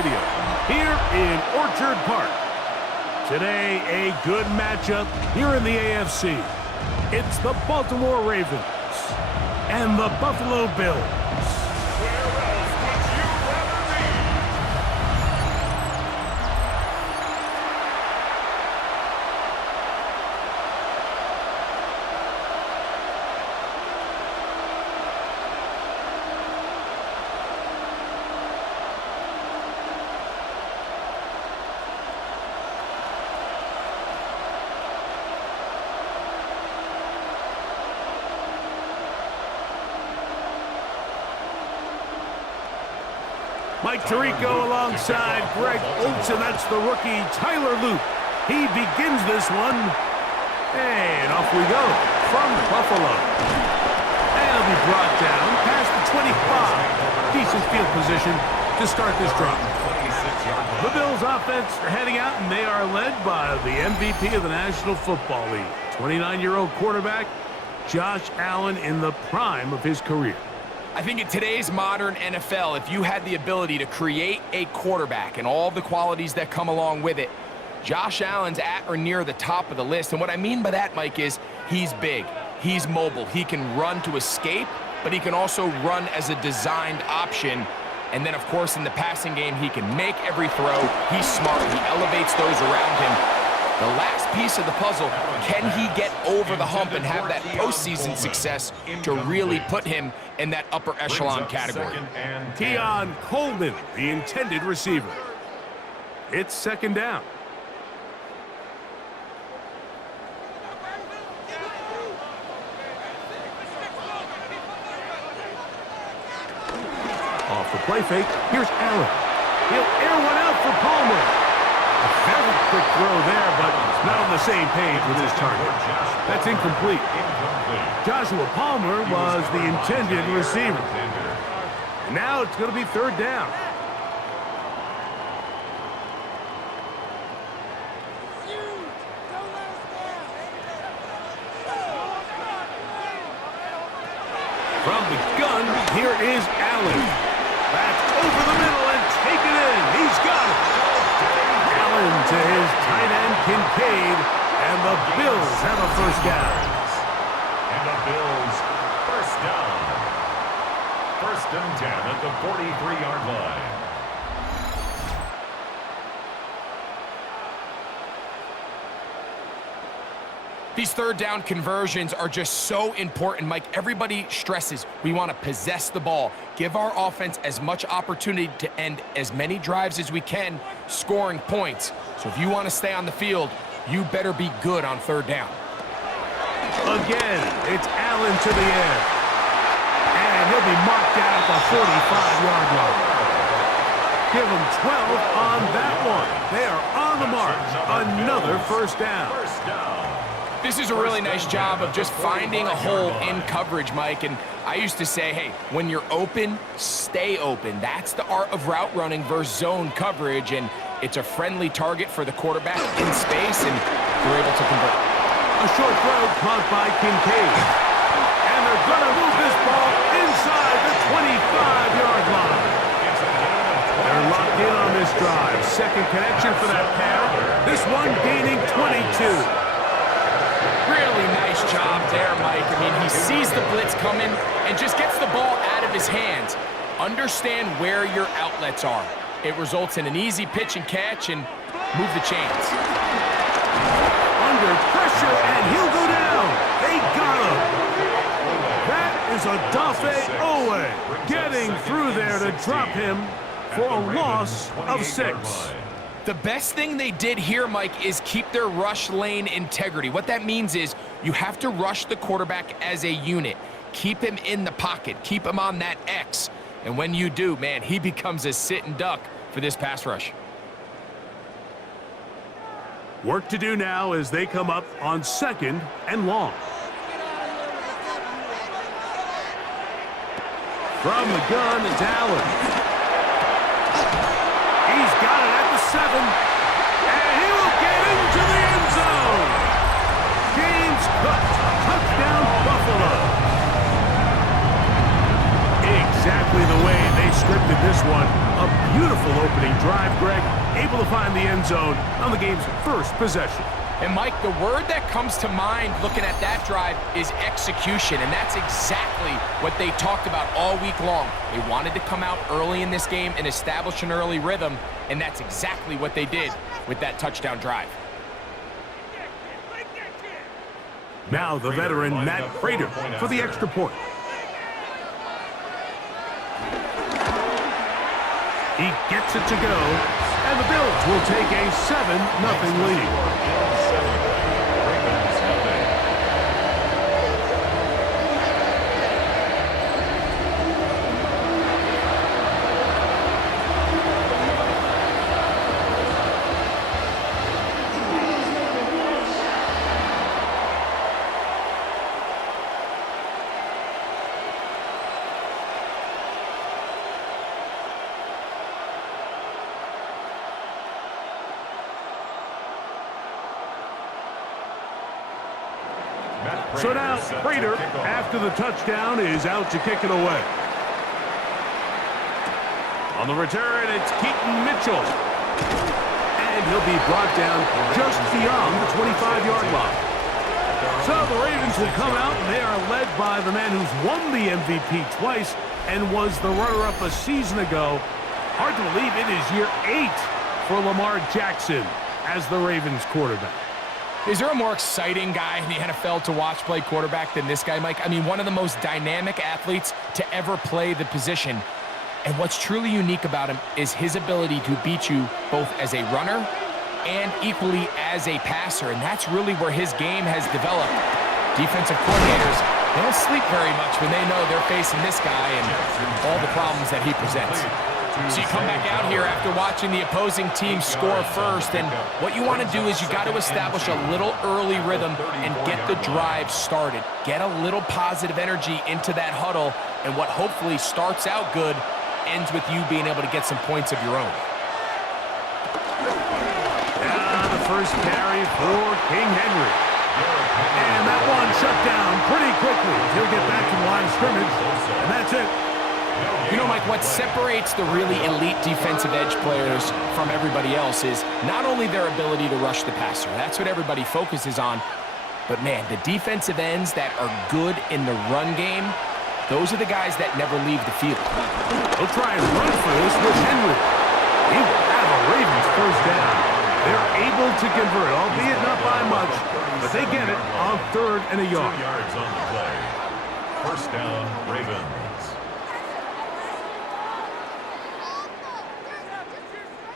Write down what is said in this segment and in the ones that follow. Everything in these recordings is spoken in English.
Stadium here in Orchard Park. Today, a good matchup here in the AFC. It's the Baltimore Ravens and the Buffalo Bills. Mike Tirico alongside Greg Olsen. That's the rookie Tyler Luke. He begins this one. And off we go from Buffalo. And he'll be brought down past the 25. Decent field position to start this drive. The Bills offense are heading out, and they are led by the MVP of the National Football League. 29-year-old quarterback Josh Allen in the prime of his career. I think in today's modern NFL, if you had the ability to create a quarterback and all the qualities that come along with it, Josh Allen's at or near the top of the list. And what I mean by that, Mike, is he's big, he's mobile, he can run to escape, but he can also run as a designed option. And then, of course, in the passing game, he can make every throw. He's smart, he elevates those around him. The last piece of the puzzle, can he get over the hump and have that postseason success to really put him in that upper echelon category? Keon Coleman, the intended receiver. It's second down. Off the play fake, here's Allen. He'll air one out for Palmer. A very quick throw there, but not on the same page with his target. That's incomplete. Joshua Palmer was the intended receiver. And now it's going to be third down. From the gun, here is Allen. That's over the middle and taken in. He's got it. Allen to his tight end Kincaid, and the Bills have a first down. And the Bills first down. First and 10 at the 43-yard line. These third down conversions are just so important, Mike. Everybody stresses we want to possess the ball, give our offense as much opportunity to end as many drives as we can, scoring points. So if you want to stay on the field, you better be good on third down. Again, it's Allen to the end. And he'll be marked down at the 45-yard line. Give him 12 on that one. They are on the mark. Another first down. This is a really nice job of just finding a hole in coverage, Mike. And I used to say, hey, when you're open, stay open. That's the art of route running versus zone coverage. And it's a friendly target for the quarterback in space, and you're able to convert. A short throw caught by Kincaid. And they're going to move this ball inside the 25-yard line. They're locked in on this drive. Second connection for that pair. This one gaining 22. Really nice job there, Mike. I mean, he sees the blitz coming and just gets the ball out of his hands. Understand where your outlets are. It results in an easy pitch and catch and move the chains. Under pressure, and he'll go down. They got him. That is Odafe Owe getting through there to drop him for a loss of 6. The best thing they did here, Mike, is keep their rush lane integrity. What that means is you have to rush the quarterback as a unit. Keep him in the pocket. Keep him on that X. And when you do, man, he becomes a sitting duck for this pass rush. Work to do now as they come up on second and long. From the gun, it's Allen. He's got it at the 7, and he will get into the end zone. Game's cut. Touchdown, Buffalo. Exactly the way they scripted this one. A beautiful opening drive, Greg. Able to find the end zone on the game's first possession. And Mike, the word that comes to mind looking at that drive is execution, and that's exactly what they talked about all week long. They wanted to come out early in this game and establish an early rhythm, and that's exactly what they did with that touchdown drive. Now the veteran Matt Prater for the extra point. He gets it to go, and the Bills will take a 7-0 lead. So now, Prater, after the touchdown, is out to kick it away. On the return, it's Keaton Mitchell. And he'll be brought down just beyond the 25-yard line. So the Ravens will come out, and they are led by the man who's won the MVP twice and was the runner-up a season ago. Hard to believe it is year 8 for Lamar Jackson as the Ravens quarterback. Is there a more exciting guy in the NFL to watch play quarterback than this guy, Mike? I mean, one of the most dynamic athletes to ever play the position. And what's truly unique about him is his ability to beat you both as a runner and equally as a passer. And that's really where his game has developed. Defensive coordinators, they don't sleep very much when they know they're facing this guy and all the problems that he presents. So you come back out here after watching the opposing team score first, and what you want to do is you got to establish a little early rhythm and get the drive started. Get a little positive energy into that huddle, and what hopefully starts out good ends with you being able to get some points of your own. The first carry for King Henry. And that one shut down pretty quickly. He'll get back to the line of scrimmage, and that's it. You know, Mike, what separates the really elite defensive edge players from everybody else is not only their ability to rush the passer. That's what everybody focuses on. But, man, the defensive ends that are good in the run game, those are the guys that never leave the field. They'll try and run for this with Henry. He will have a Ravens first down. They're able to convert, albeit not by much, but they get it on 3rd and a yard. 2 yards on the play. First down, Ravens.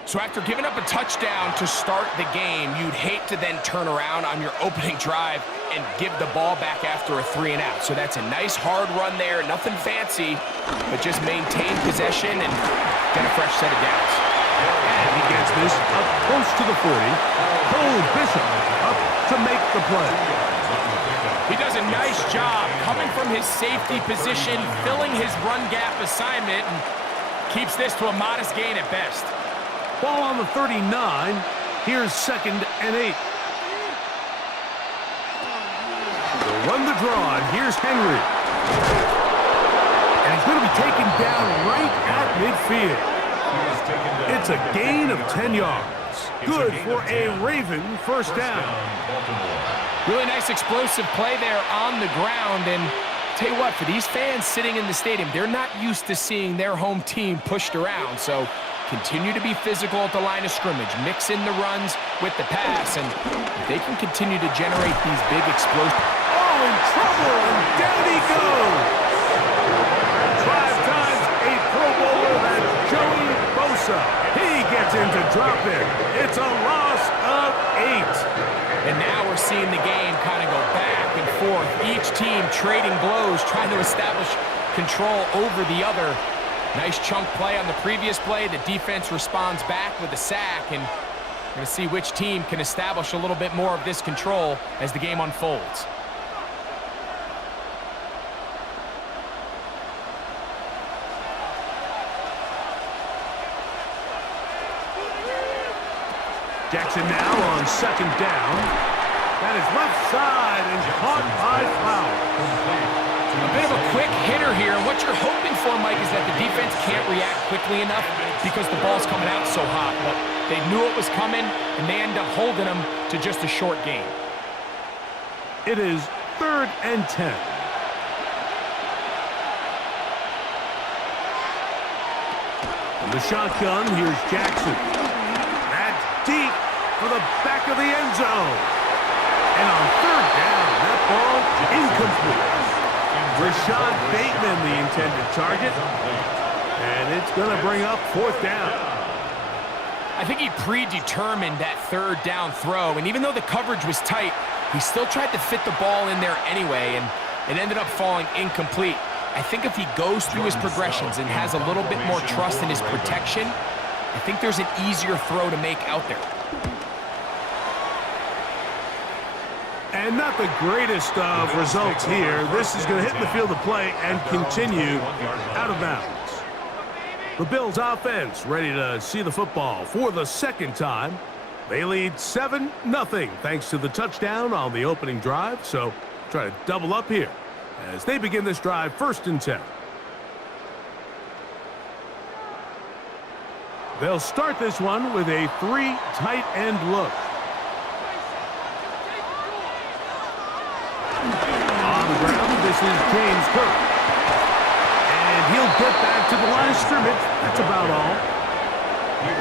So after giving up a touchdown to start the game, you'd hate to then turn around on your opening drive and give the ball back after a 3-and-out. So that's a nice hard run there, nothing fancy, but just maintain possession and get a fresh set of downs. And he gets this up close to the 40. Cole Bishop up to make the play. He does a nice job coming from his safety position, filling his run gap assignment, and keeps this to a modest gain at best. Ball on the 39. Here's 2nd and 8. They'll run the draw, and here's Henry. And he's going to be taken down right at midfield. It's a gain of 10 yards. Good for a Raven first down. Really nice explosive play there on the ground, and tell you what, for these fans sitting in the stadium, they're not used to seeing their home team pushed around, so continue to be physical at the line of scrimmage, mix in the runs with the pass, and if they can continue to generate these big explosions. Oh, in trouble, and down he goes. 5 times a Pro Bowler, that's Joey Bosa. He gets in to drop it. It's a loss of 8. And now we're seeing the game kind of go back and forth. Each team trading blows, trying to establish control over the other. Nice chunk play on the previous play. The defense responds back with a sack, and we're going to see which team can establish a little bit more of this control as the game unfolds. Jackson now on 2nd down. That is left side and caught by Flower. A bit of a quick hitter here. What you're hoping for, Mike, is that the defense can't react quickly enough because the ball's coming out so hot. But they knew it was coming, and they end up holding them to just a short gain. It is 3rd and 10. From the shotgun, here's Jackson. That's deep for the back of the end zone. And on 3rd down, that ball incomplete. Rashad Bateman, the intended target. And it's going to bring up 4th down. I think he predetermined that 3rd down throw, and even though the coverage was tight, he still tried to fit the ball in there anyway, and it ended up falling incomplete. I think if he goes through his progressions and has a little bit more trust in his protection, I think there's an easier throw to make out there. And not the greatest of results here. This is going to hit the field of play and continue out of bounds. The Bills offense ready to see the football for the 2nd time. They lead 7-0 thanks to the touchdown on the opening drive. So try to double up here as they begin this drive 1st and 10. They'll start this one with a 3 tight end look. On the ground, this is James Cook. And he'll get back to the line of scrimmage. That's about all.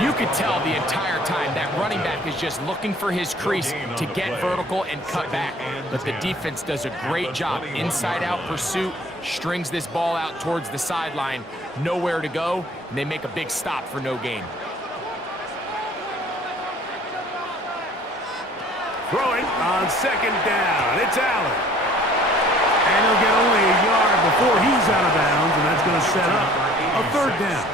You could tell the entire time that running back is just looking for his crease to get vertical and cut back. But the defense does a great job. Inside-out pursuit, strings this ball out towards the sideline. Nowhere to go, and they make a big stop for no gain. Throwing on 2nd down. It's Allen. And he'll get only a yard before he's out of bounds, and that's going to set up a 3rd down.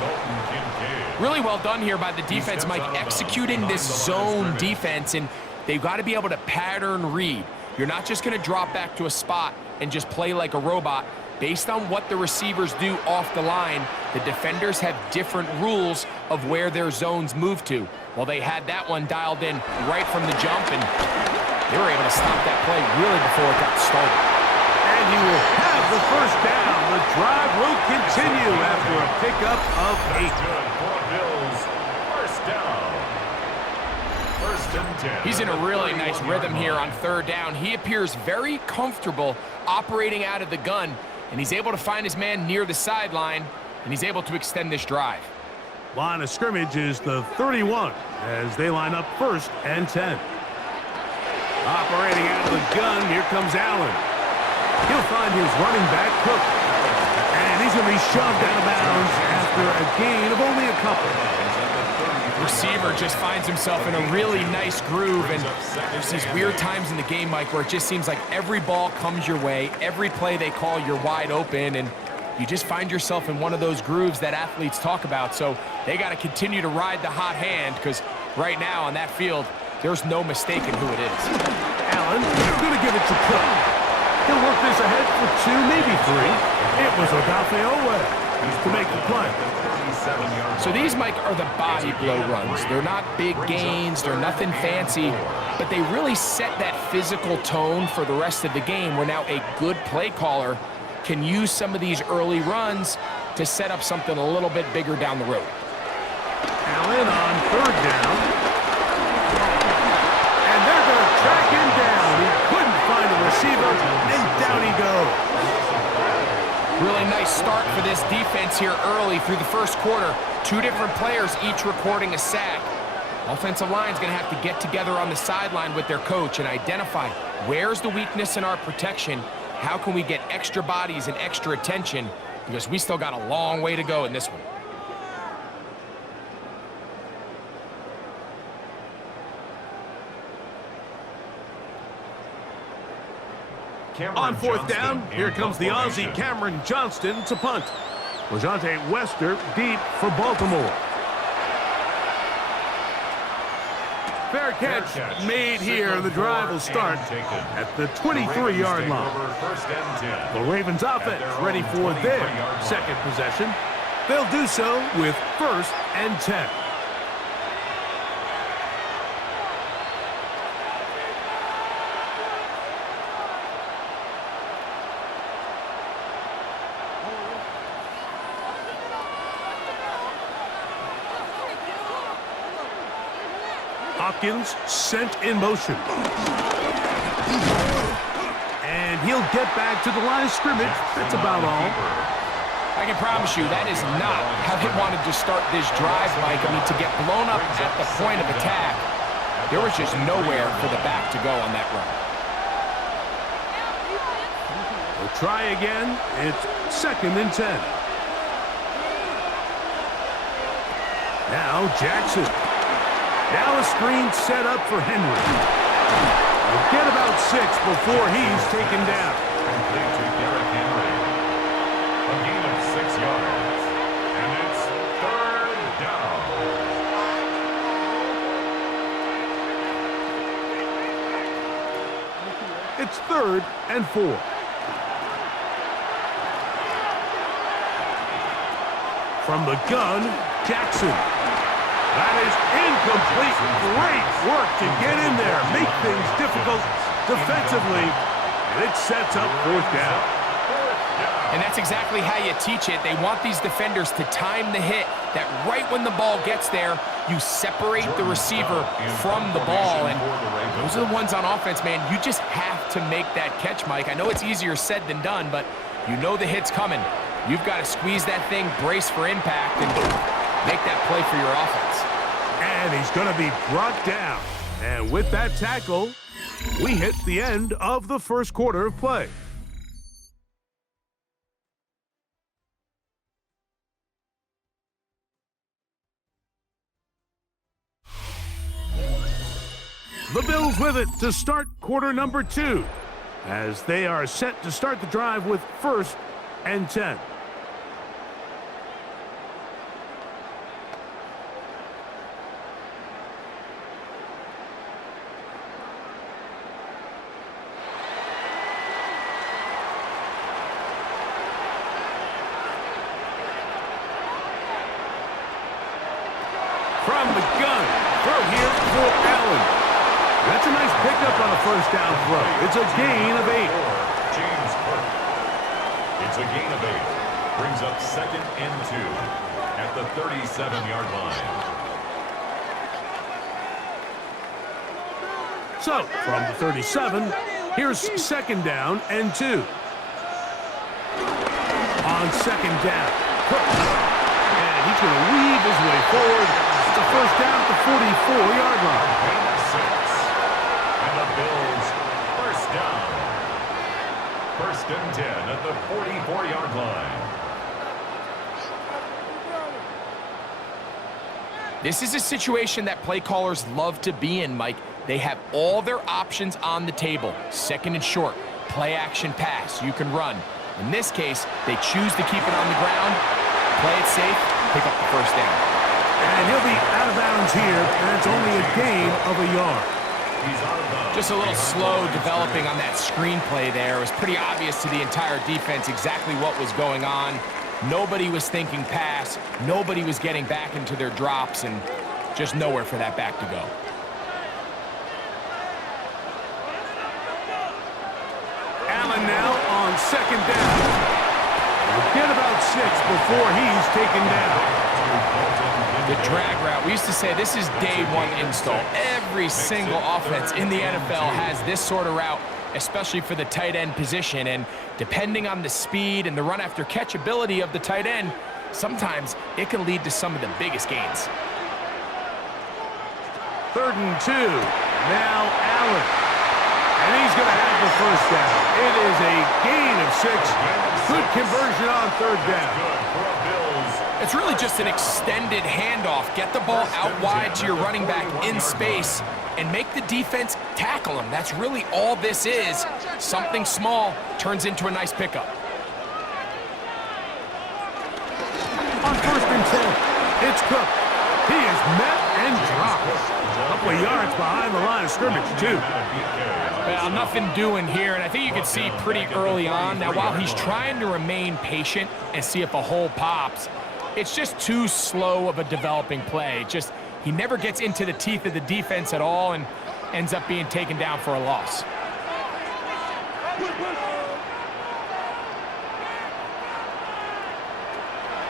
Really well done here by the defense, Mike, executing this zone defense, and they've got to be able to pattern read. You're not just going to drop back to a spot and just play like a robot. Based on what the receivers do off the line, the defenders have different rules of where their zones move to. Well, they had that one dialed in right from the jump, and they were able to stop that play really before it got started. And he will have the 1st down. The drive will continue after a pickup of 8. He's in a really nice rhythm here on 3rd down. He appears very comfortable operating out of the gun, and he's able to find his man near the sideline, and he's able to extend this drive. Line of scrimmage is the 31 as they line up 1st and 10. Operating out of the gun, here comes Allen. He'll find his running back, Cook. And he's going to be shoved out of bounds after a gain of only a couple. Receiver just finds himself in a really nice groove, and there's these weird times in the game, Mike, where it just seems like every ball comes your way, every play they call, you're wide open, and you just find yourself in one of those grooves that athletes talk about. So they got to continue to ride the hot hand, because right now on that field, there's no mistaking who it is. Allen going to give it to Cook. He'll work this ahead for 2, maybe 3. It was Odafe Oweh to make the play. So these, Mike, are the body blow runs. They're not big gains, they're nothing fancy, but they really set that physical tone for the rest of the game, where now a good play caller can use some of these early runs to set up something a little bit bigger down the road. Allen on 3rd down. And they're going to track him down. He couldn't find a receiver, and down he goes. Really nice start for this defense here early through the 1st quarter. 2 different players each recording a sack. Offensive line's going to have to get together on the sideline with their coach and identify where's the weakness in our protection, how can we get extra bodies and extra attention, because we still got a long way to go in this one. On 4th down, here comes the Aussie Cameron Johnston to punt. Lejante Wester deep for Baltimore. Fair catch made here. The drive will start at the 23-yard line. The Ravens offense ready for their 2nd possession. They'll do so with 1st and 10. Hopkins sent in motion. And he'll get back to the line of scrimmage. That's about all. I can promise you that is not how they wanted to start this drive, Mike. I mean, to get blown up at the point of attack, there was just nowhere for the back to go on that run. We'll try again. It's 2nd and 10. Now Jackson. Now a screen set up for Henry. We'll get about 6 before he's taken down. Complete to Derrick Henry. A gain of 6 yards. And it's 3rd down. It's 3rd and 4. From the gun, Jackson. That is incomplete. Great work to get in there. Make things difficult defensively. And it sets up 4th down. And that's exactly how you teach it. They want these defenders to time the hit, that right when the ball gets there, you separate the receiver from the ball. And those are the ones on offense, man. You just have to make that catch, Mike. I know it's easier said than done, but you know the hit's coming. You've got to squeeze that thing, brace for impact, and make that play for your offense. And he's going to be brought down. And with that tackle, we hit the end of the 1st quarter of play. The Bills with it to start quarter number 2, as they are set to start the drive with 1st and 10. From the gun, throw here for Allen. That's a nice pickup on a 1st down throw. It's a gain of 8. James Burke. It's a gain of 8. Brings up 2nd and 2 at the 37-yard line. So, from the 37, here's 2nd down and 2. On 2nd down, Cook. And he's going to weave his way forward. It's a 1st down at the 44-yard line. And the Bills, 1st down. 1st and 10 at the 44-yard line. This is a situation that play callers love to be in, Mike. They have all their options on the table. 2nd and short, play action pass, you can run. In this case, they choose to keep it on the ground, play it safe, pick up the 1st down. And he'll be out of bounds here, and it's only a gain of a yard. Just a little slow developing on that screenplay there. It was pretty obvious to the entire defense exactly what was going on. Nobody was thinking pass. Nobody was getting back into their drops, and just nowhere for that back to go. Allen now on 2nd down. We'll get about 6 before he's taken down. The drag route. We used to say this is day 1 install. Every single offense in the NFL has this sort of route, especially for the tight end position. And depending on the speed and the run after catch ability of the tight end, sometimes it can lead to some of the biggest gains. 3rd and 2. Now Allen. And he's going to have the 1st down. It is a gain of 6. Good conversion on 3rd down. It's really just an extended handoff. Get the ball out wide to your running back in space and make the defense tackle him. That's really all this is. Something small turns into a nice pickup. On 1st and 10, it's Cook. He is met and dropped. A couple of yards behind the line of scrimmage, too. Well, nothing doing here, and I think you can see pretty early on. Now, while he's trying to remain patient and see if a hole pops, it's just too slow of a developing play. He never gets into the teeth of the defense at all and ends up being taken down for a loss.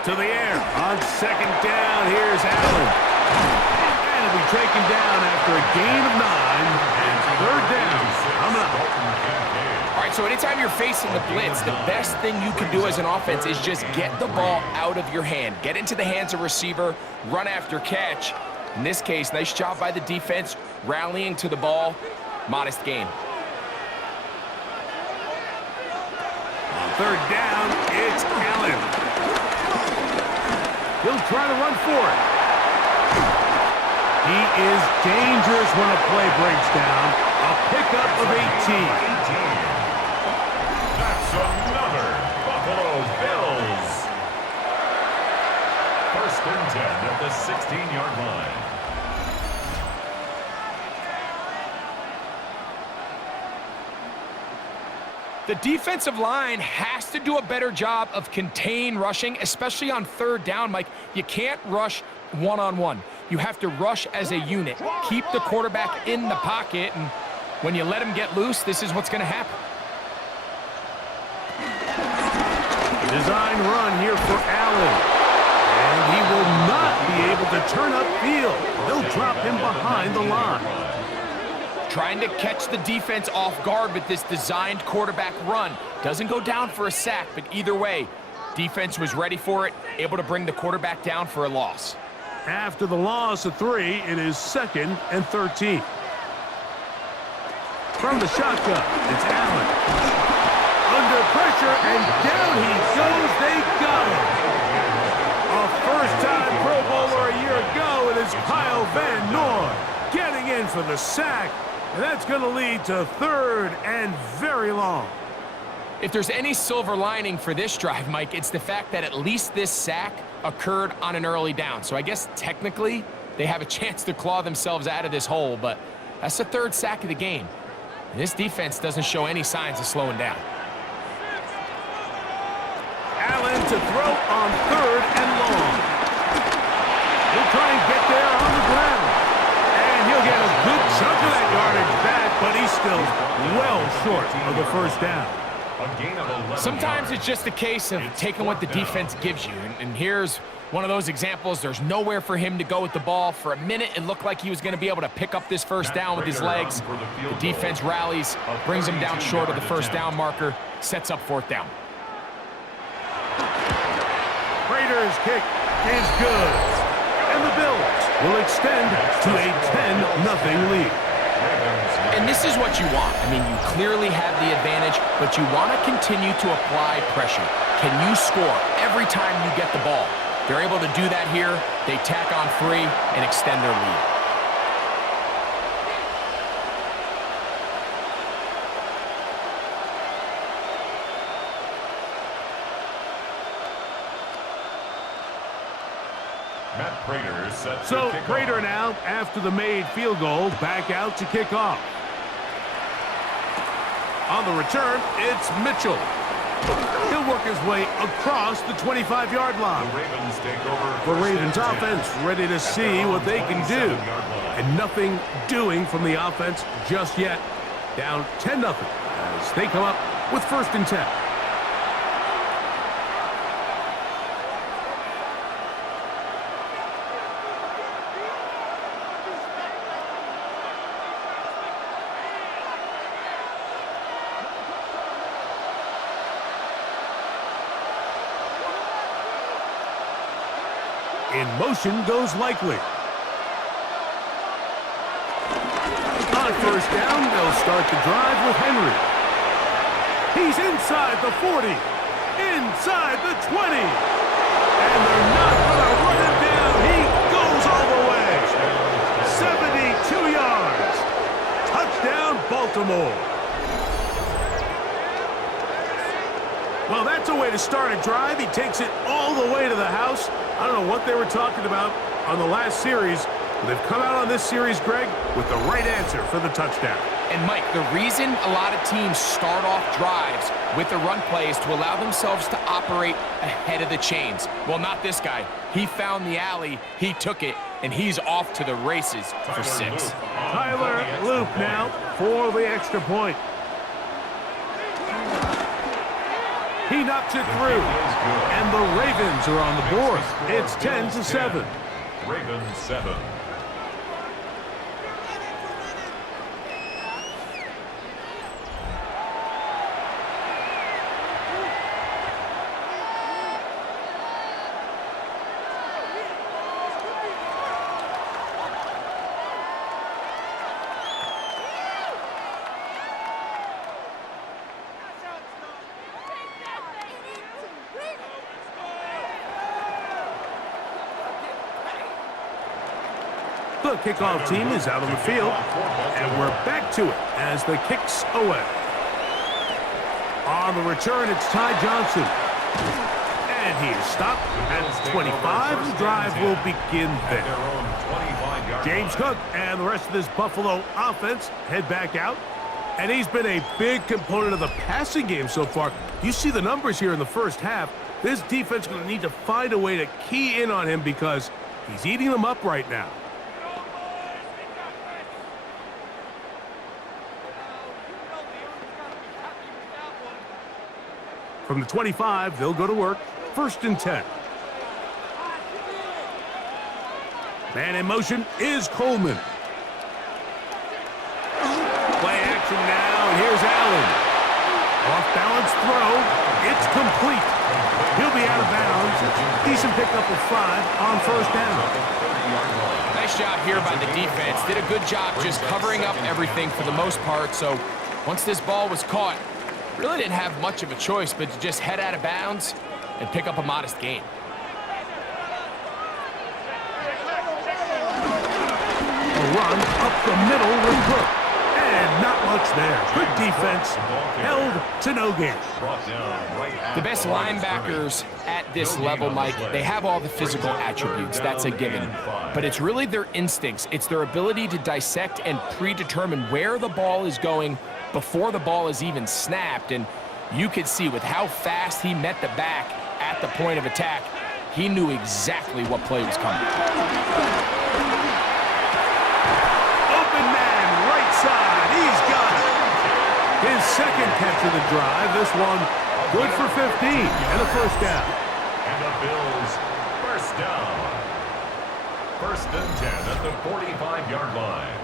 To the air on 2nd down. Here's Allen. And it'll be taken down after a gain of 9 and third down. Coming up. All right, so anytime you're facing the blitz, the best thing you can do as an offense is just get the ball out of your hand. Get into the hands of receiver, run after catch. In this case, nice job by the defense, rallying to the ball. Modest gain. On third down, it's Allen. He'll try to run for it. He is dangerous when a play breaks down. A pickup of 18. That's another Buffalo Bills. First and 10 at the 16-yard line. The defensive line has to do a better job of contain rushing, especially on third down, Mike. You can't rush one-on-one. You have to rush as a unit. Keep the quarterback in the pocket, and when you let him get loose, this is what's going to happen. Design run here for Allen. And he will not be able to turn upfield. They'll drop him behind the line. Trying to catch the defense off guard with this designed quarterback run. Doesn't go down for a sack, but either way, defense was ready for it, able to bring the quarterback down for a loss. After the loss of 3, it is 2nd and 13. From the shotgun, it's Allen. Under pressure, and down he goes. They got him. A first-time Pro Bowler a year ago, it is Kyle Van Noy getting in for the sack. And that's going to lead to 3rd and very long. If there's any silver lining for this drive, Mike, it's the fact that at least this sack occurred on an early down. So I guess technically they have a chance to claw themselves out of this hole, but that's the 3rd sack of the game. And this defense doesn't show any signs of slowing down. Allen to throw on 3rd and long. He'll try and get there on the ground. And he'll get a good chunk of that yardage back, but he's still well short of the first down. Sometimes it's just a case of taking what the defense gives you. And here's one of those examples. There's nowhere for him to go with the ball. For a minute, it looked like he was going to be able to pick up this first down with his legs. The defense rallies, brings him down short of the first down marker, sets up 4th down. Raiders' kick is good. And the Bills will extend to a 10-0 lead. And this is what you want. I mean, you clearly have the advantage, but you want to continue to apply pressure. Can you score every time you get the ball? They're able to do that here. They tack on 3 and extend their lead. So Prater now, after the made field goal, back out to kick off. On the return, it's Mitchell. He'll work his way across the 25-yard line. The Ravens offense ready to see what they can do. And nothing doing from the offense just yet. Down 10-0 as they come up with 1st and 10. In motion goes Likely. On 1st down, they'll start the drive with Henry. He's inside the 40, inside the 20. And they're not going to run him down. He goes all the way. 72 yards. Touchdown, Baltimore. Well, that's a way to start a drive. He takes it all the way to the house. I don't know what they were talking about on the last series, but they've come out on this series, Greg, with the right answer for the touchdown. And, Mike, the reason a lot of teams start off drives with the run play is to allow themselves to operate ahead of the chains. Well, not this guy. He found the alley, he took it, and he's off to the races for 6. Tyler Loop now for the extra point. He knocks it through, and the Ravens are on the board. It's 10-7. Ravens 7. The kickoff team is out on the field, and we're back to it as the kick's away. On the return, it's Ty Johnson. And he is stopped at 25. The drive will begin there. James Cook and the rest of this Buffalo offense head back out. And he's been a big component of the passing game so far. You see the numbers here in the first half. This defense is going to need to find a way to key in on him because he's eating them up right now. From the 25, they'll go to work. 1st and 10. Man in motion is Coleman. Play action now, and here's Allen. Off-balance throw. It's complete. He'll be out of bounds. Decent pickup of 5 on 1st down. Nice job here by the defense. Did a good job just covering up everything for the most part. So once this ball was caught, really didn't have much of a choice but to just head out of bounds and pick up a modest gain. A run up the middle with Cook. And not much there. Good defense. Held to no gain. The best linebackers at this level, Mike, they have all the physical attributes. That's a given. But it's really their instincts. It's their ability to dissect and predetermine where the ball is going before the ball is even snapped. And you could see with how fast he met the back at the point of attack, he knew exactly what play was coming. Open man, right side. He's got it. His second catch of the drive. This one good for 15 and a 1st down. And the Bills, 1st down. 1st and 10 at the 45-yard line.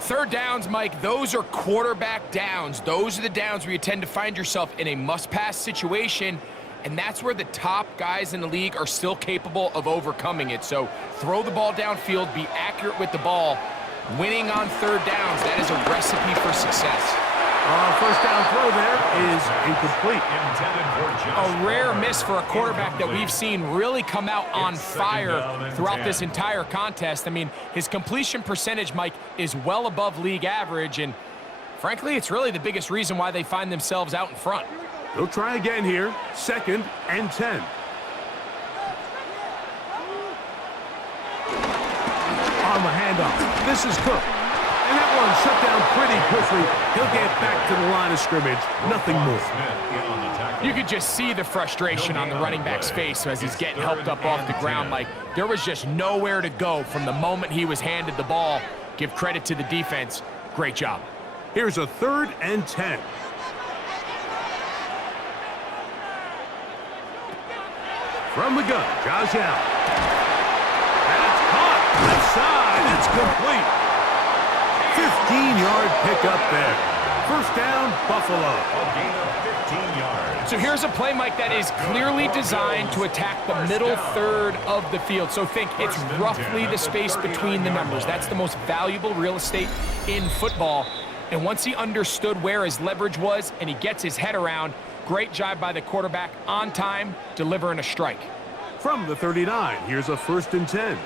3rd downs, Mike, those are quarterback downs. Those are the downs where you tend to find yourself in a must-pass situation, and that's where the top guys in the league are still capable of overcoming it. So throw the ball downfield, be accurate with the ball. Winning on 3rd downs, that is a recipe for success. 1st down throw there is incomplete. A rare miss for a quarterback that we've seen really come out on fire throughout this entire contest. I mean, his completion percentage, Mike, is well above league average, and frankly, it's really the biggest reason why they find themselves out in front. They'll try again here. 2nd and 10. On the handoff, this is Cook. And that one shut down pretty quickly. He'll get back to the line of scrimmage. Nothing more. You could just see the frustration on the running back's face as he's getting helped up off the ground. Like, there was just nowhere to go from the moment he was handed the ball. Give credit to the defense. Great job. Here's a 3rd and 10. From the gun, Josh Allen. That's caught. Left side. It's complete. 15-yard pickup there. 1st down, Buffalo. A gain of 15 yards. So here's a play, Mike, that is clearly designed to attack the middle 3rd of the field. So think it's roughly the space between the numbers. That's the most valuable real estate in football. And once he understood where his leverage was and he gets his head around, great job by the quarterback on time, delivering a strike. From the 39, here's a 1st and 10.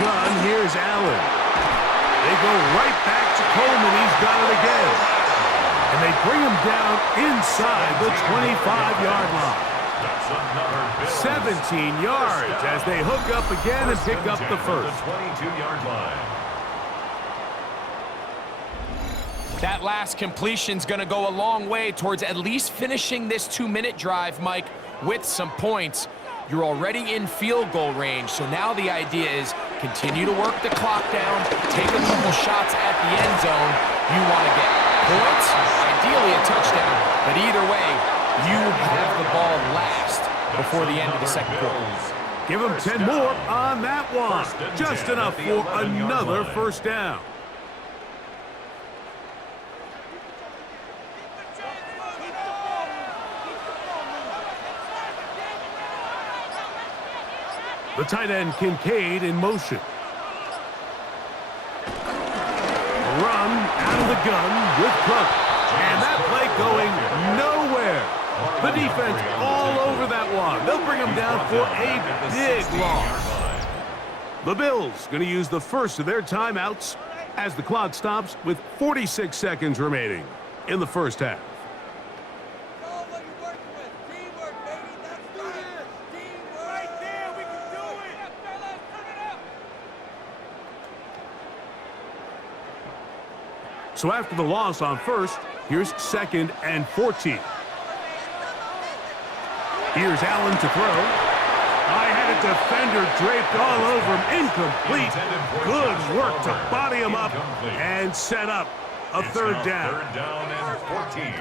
Gun, here's Allen. They go right back to Coleman. He's got it again. And they bring him down inside the 25-yard line. 17 yards as they hook up again and pick up the 1st. 22-yard line. That last completion's going to go a long way towards at least finishing this 2-minute drive, Mike, with some points. You're already in field goal range, so now the idea is continue to work the clock down, take a couple shots at the end zone. You want to get points, ideally a touchdown, but either way, you have the ball last before the end of the 2nd quarter. Give them 10 more on that one. Just enough for another 1st down. The tight end, Kincaid, in motion. A run out of the gun with Cook. And that play going nowhere. The defense all over that one. They'll bring him down for a big loss. The Bills going to use the first of their timeouts as the clock stops with 46 seconds remaining in the first half. So after the loss on first, here's 2nd and 14. Here's Allen to throw. I had a defender draped all over him. Incomplete. Good work to body him up and set up a third down.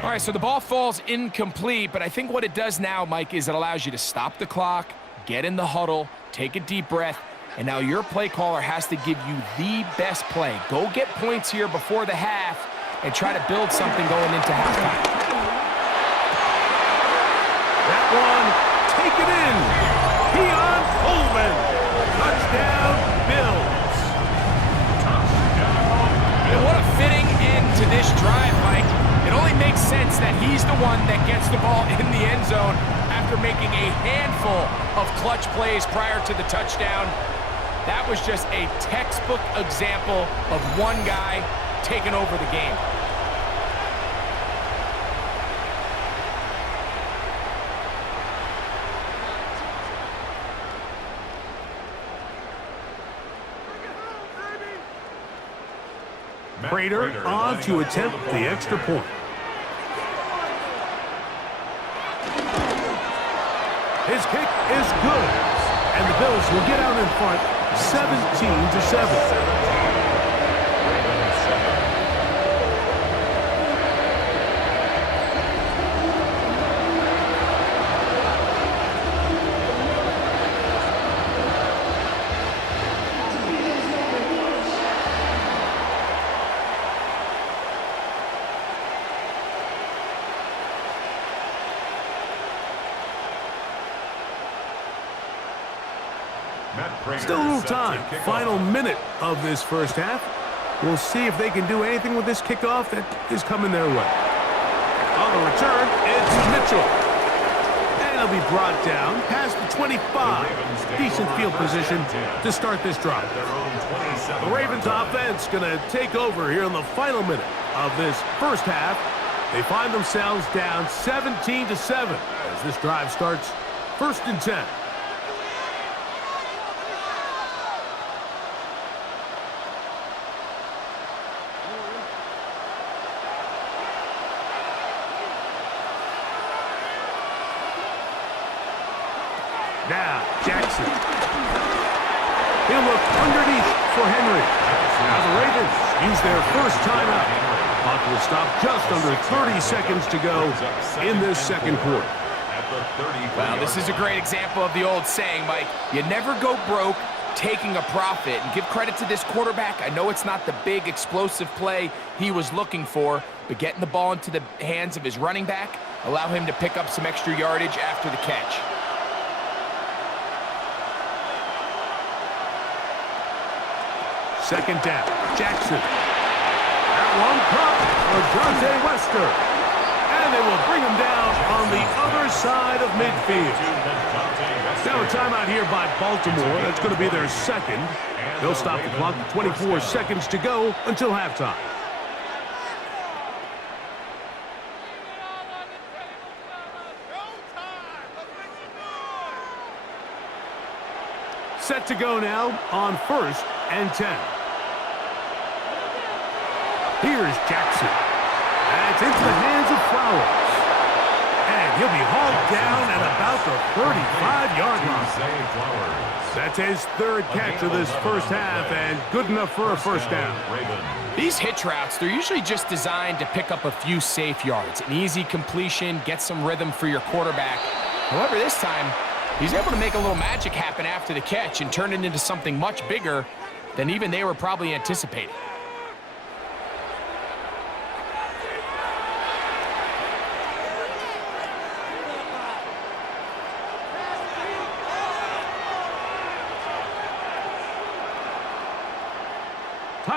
All right, so the ball falls incomplete, but I think what it does now, Mike, is it allows you to stop the clock, get in the huddle, take a deep breath, and now your play caller has to give you the best play. Go get points here before the half and try to build something going into halftime. That one, take it in. Keon Coleman. Touchdown, Bills. And what a fitting end to this drive, Mike. It only makes sense that he's the one that gets the ball in the end zone after making a handful of clutch plays prior to the touchdown. That was just a textbook example of one guy taking over the game. Prater on to attempt the extra point. His kick is good, and the Bills will get out in front 17-7. Still a little time. Final minute of this first half. We'll see if they can do anything with this kickoff that is coming their way. On the return, it's Mitchell. And he'll be brought down past the 25. Decent field position to start this drive. The Ravens offense going to take over here in the final minute of this first half. They find themselves down 17-7 as this drive starts 1st and 10. Now, Jackson. He'll look underneath for Henry. Now the Ravens use their first timeout. Clock will stop just under 30 seconds to go in this second quarter. Well, this is a great example of the old saying, Mike. You never go broke taking a profit. And give credit to this quarterback. I know it's not the big explosive play he was looking for, but getting the ball into the hands of his running back, allow him to pick up some extra yardage after the catch. Second down, Jackson. That one caught for Dante Wester. And they will bring him down on the other side of midfield. Now a timeout here by Baltimore. That's going to be their second. They'll stop the clock with 24 seconds to go until halftime. Set to go now on 1st and 10. Here's Jackson. And it's into the hands of Flowers. And he'll be hauled down at about the 35-yard line. That's his third catch of this first half, and good enough for a first down. These hitch routes, they're usually just designed to pick up a few safe yards. An easy completion, get some rhythm for your quarterback. However, this time, he's able to make a little magic happen after the catch and turn it into something much bigger than even they were probably anticipating.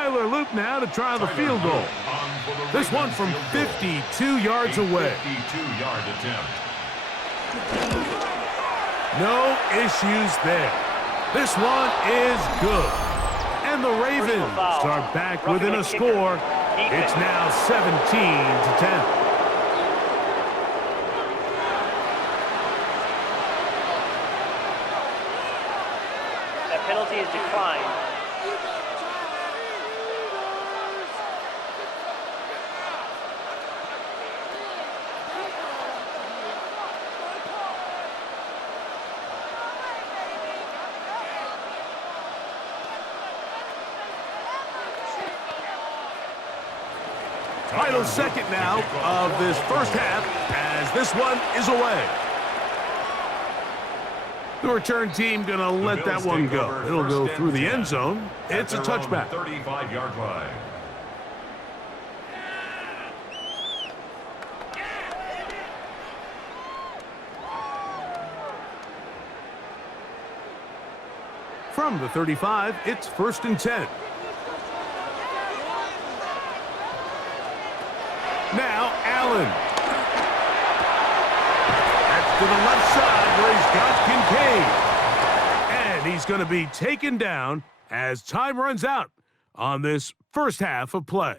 Tyler Loop now to try the field goal. This one from 52 yards away. 52-yard attempt. No issues there. This one is good. And the Ravens start back within a score. It's now 17-10. Penalty is declined. Final second now of this first half as this one is away. The return team going to let that one go. It'll go through the end zone. It's a touchback. 35-yard line. From the 35, it's 1st and 10. Now, Allen. That's to the left side where he's got Kincaid. And he's going to be taken down as time runs out on this first half of play.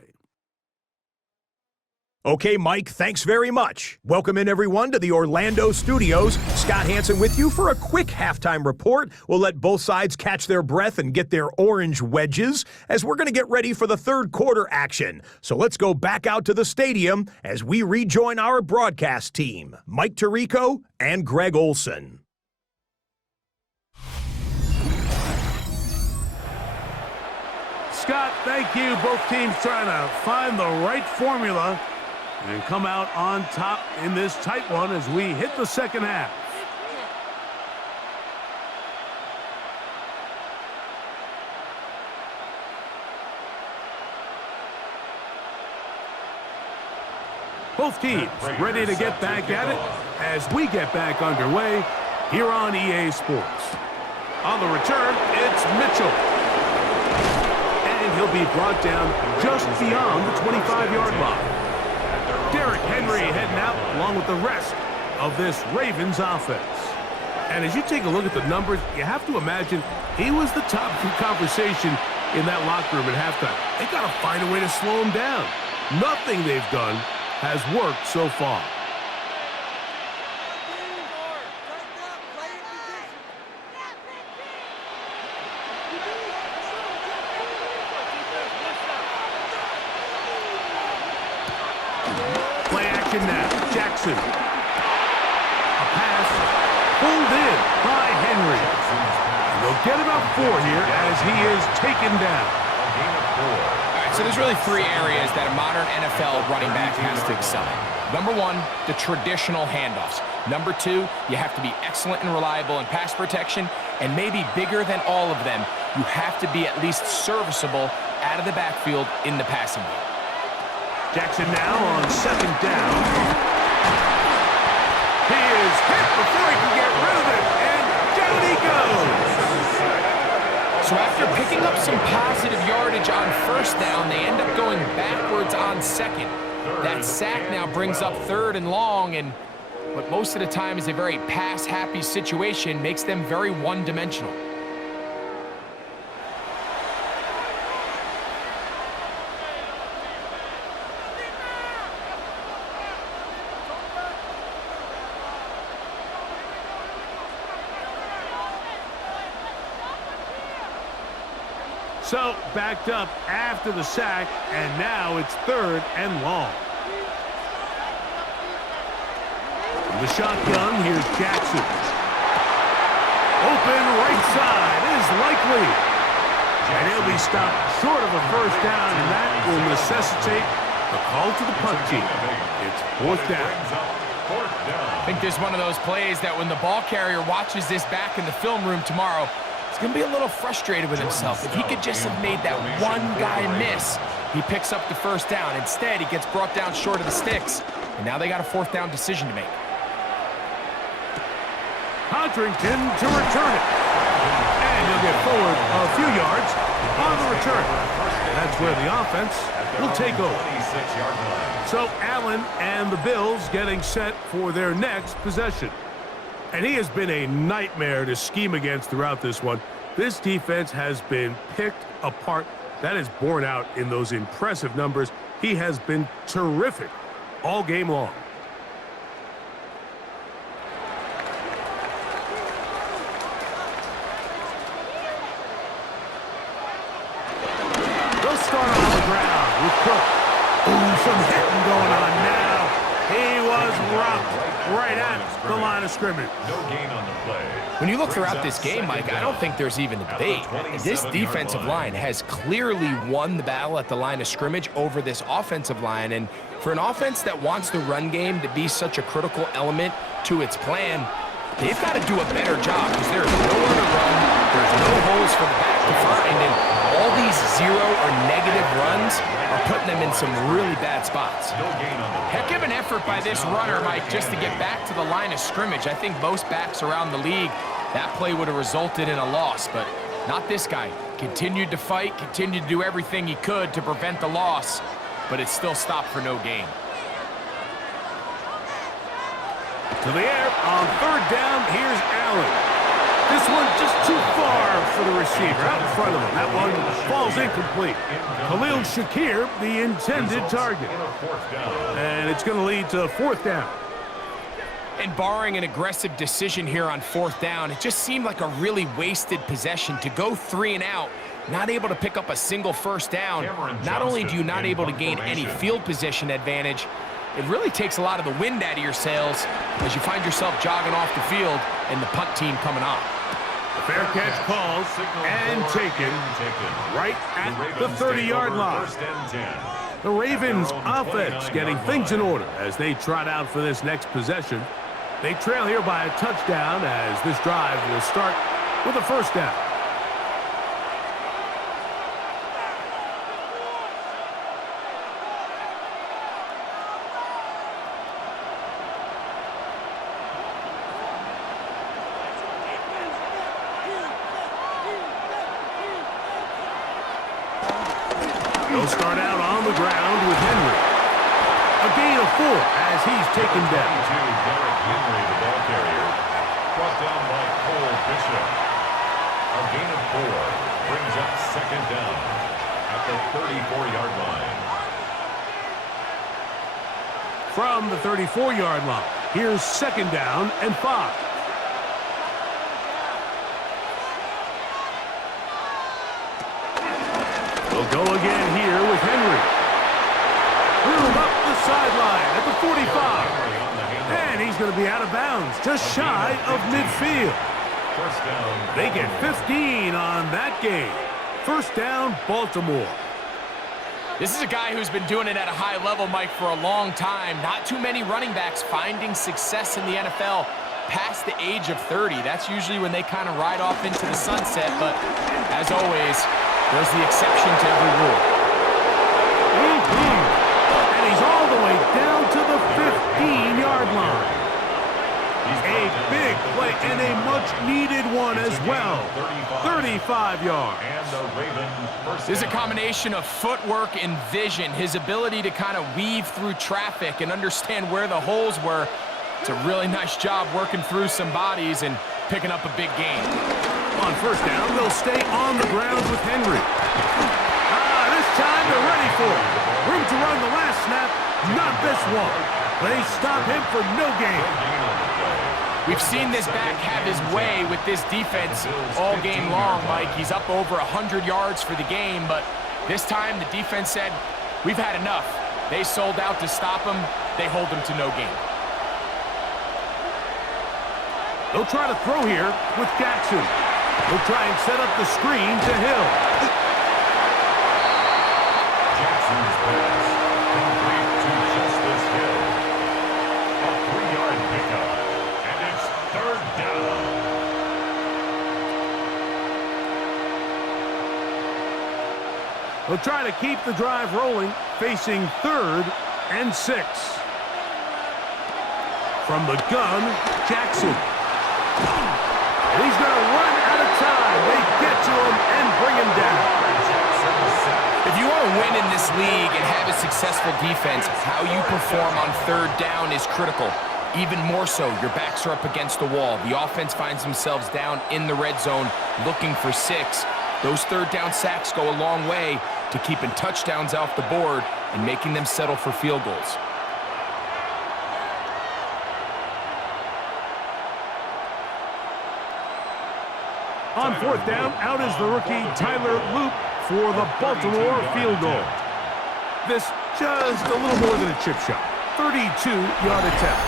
Okay, Mike, thanks very much. Welcome in, everyone, to the Orlando studios. Scott Hansen with you for a quick halftime report. We'll let both sides catch their breath and get their orange wedges as we're going to get ready for the third quarter action. So let's go back out to the stadium as we rejoin our broadcast team, Mike Tirico and Greg Olson. Scott, thank you. Both teams trying to find the right formula and come out on top in this tight one as we hit the second half. Both teams ready to get back at it as we get back underway here on EA Sports. On the return, it's Mitchell. And he'll be brought down just beyond the 25-yard line. Derrick Henry heading out along with the rest of this Ravens offense. And as you take a look at the numbers, you have to imagine he was the top conversation in that locker room at halftime. They got to find a way to slow him down. Nothing they've done has worked so far. Now, Jackson. A pass pulled in by Henry. And they'll get about 4 here as he is taken down. All right, so there's really 3 areas that a modern NFL running back has to excel in. Number 1, the traditional handoffs. Number 2, you have to be excellent and reliable in pass protection. And maybe bigger than all of them, you have to be at least serviceable out of the backfield in the passing game. Jackson now on 2nd down. He is hit before he can get rid of it, and down he goes. So after picking up some positive yardage on 1st down, they end up going backwards on 2nd. That sack now brings up 3rd and long, and what most of the time is a very pass-happy situation makes them very one-dimensional. So, backed up after the sack, and now it's 3rd and long. From the shotgun, here's Jackson. Open right side is likely. And he'll be stopped short of a 1st down, and that will necessitate a call to the punt team. It's 4th down. I think there's one of those plays that when the ball carrier watches this back in the film room tomorrow, he's going to be a little frustrated with himself. If he could just have made that one guy miss, he picks up the 1st down. Instead, he gets brought down short of the sticks, and now they got a 4th down decision to make. Codrington to return it. And he'll get forward a few yards on the return. That's where the offense will take over. 26-yard line. So Allen and the Bills getting set for their next possession. And he has been a nightmare to scheme against throughout this one. This defense has been picked apart. That is borne out in those impressive numbers. He has been terrific all game long. They'll start on the ground with Cook. Ooh, some hitting going on now. He was rocked right at the line of scrimmage. No gain on the play. When you look throughout this game, Mike, I don't think there's even a debate. This defensive line has clearly won the battle at the line of scrimmage over this offensive line. And for an offense that wants the run game to be such a critical element to its plan, they've got to do a better job because there's nowhere to run. There's no holes for the back to find. And all these zero or negative runs are putting them in some really bad spots. No gain on the play. Heck of an effort by this runner, Mike, just to get back to the line of scrimmage. I think most backs around the league, that play would have resulted in a loss, but not this guy. Continued to fight, continued to do everything he could to prevent the loss, but it still stopped for no gain. To the air on third down, here's Allen. This one just too far for the receiver out in front of him. That one falls incomplete. Khalil Shakir, the intended target. In a fourth down. And it's going to lead to fourth down. And barring an aggressive decision here on fourth down, it just seemed like a really wasted possession to go 3 and out, not able to pick up a single first down. Not only do you not able to gain any field position advantage, it really takes a lot of the wind out of your sails as you find yourself jogging off the field and the punt team coming on. Fair catch called and taken right at the 30-yard line. First and 10. The Ravens offense getting things in order as they trot out for this next possession. They trail here by a touchdown as this drive will start with a first down. They'll start out on the ground with Henry. A gain of 4 as he's taken down. Derek Henry, the ball carrier, brought down by Cole Bishop. A gain of 4 brings up second down at the 34-yard line. From the 34-yard line, here's second down and 5. We'll go again here with Henry. Room up the sideline at the 45. And he's going to be out of bounds, just shy of midfield. First down. They get 15 on that game. First down, Baltimore. This is a guy who's been doing it at a high level, Mike, for a long time. Not too many running backs finding success in the NFL past the age of 30. That's usually when they kind of ride off into the sunset, but as always, there's the exception to every rule. And he's all the way down to the 15-yard line. A big play and a much-needed one as well. 35 yards. And the Ravens first There's a down. combination of footwork and vision, his ability to kind of weave through traffic and understand where the holes were. It's a really nice job working through some bodies and picking up a big gain. On first down, they'll stay on the ground with Henry. This time they're ready for it. Room to run the last snap, not this one. They stop him for no gain. We've seen this back have his way with this defense all game long, Mike. He's up over 100 yards for the game, but this time the defense said, we've had enough. They sold out to stop him. They hold him to no gain. They'll try to throw here with Jackson. They'll try and set up the screen to Hill. Jackson's pass complete to Justice Hill. A 3-yard pickup, and it's third down. They'll try to keep the drive rolling, facing 3rd and 6. From the gun, Jackson. And he's going to run out of time. They get to him and bring him down. If you you want to win in this league and have a successful defense, how you perform on third down is critical. Even more so, your backs are up against the wall. The offense finds themselves down in the red zone looking for 6. Those third down sacks go a long way to keeping touchdowns off the board and making them settle for field goals. On fourth down, out is the rookie Tyler Loop for the Baltimore field goal. This just a little more than a chip shot. 32-yard attempt.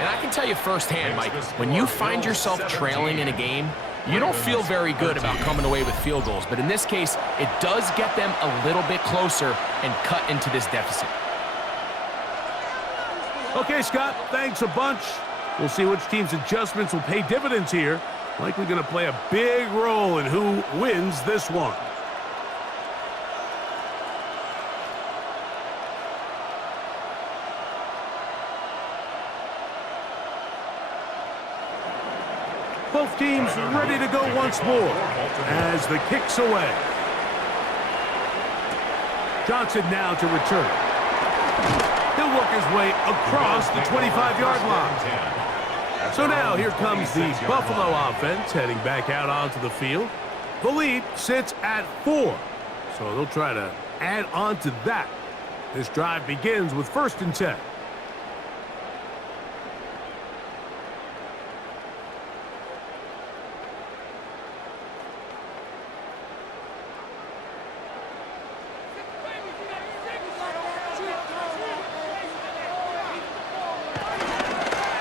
And I can tell you firsthand, Mike, when you find yourself trailing in a game, you don't feel very good about coming away with field goals. But in this case, it does get them a little bit closer and cut into this deficit. Okay, Scott, thanks a bunch. We'll see which team's adjustments will pay dividends here. Likely going to play a big role in who wins this one. Both teams ready to go once more as the kick's away. Johnson now to return. He'll work his way across the 25-yard line. So now here comes the Buffalo offense heading back out onto the field. The lead sits at 4, so they'll try to add on to that. This drive begins with 1st and 10.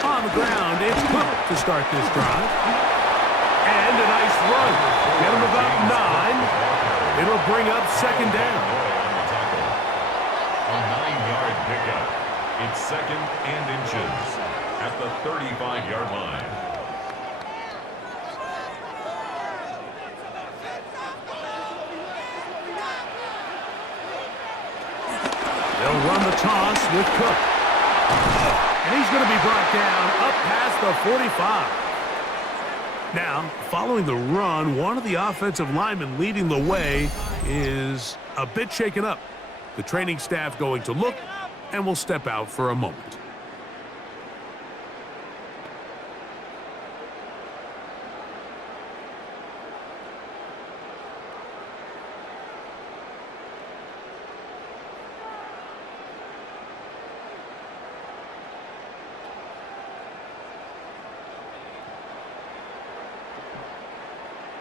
On the ground, it's Cook to start this drive. And a nice run. Get him about 9. It'll bring up 2nd down. A 9-yard pickup. It's 2nd and inches at the 35-yard line. They'll run the toss with Cook. And he's going to be brought down up past the 45. Now, following the run, one of the offensive linemen leading the way is a bit shaken up. The training staff going to look and will step out for a moment.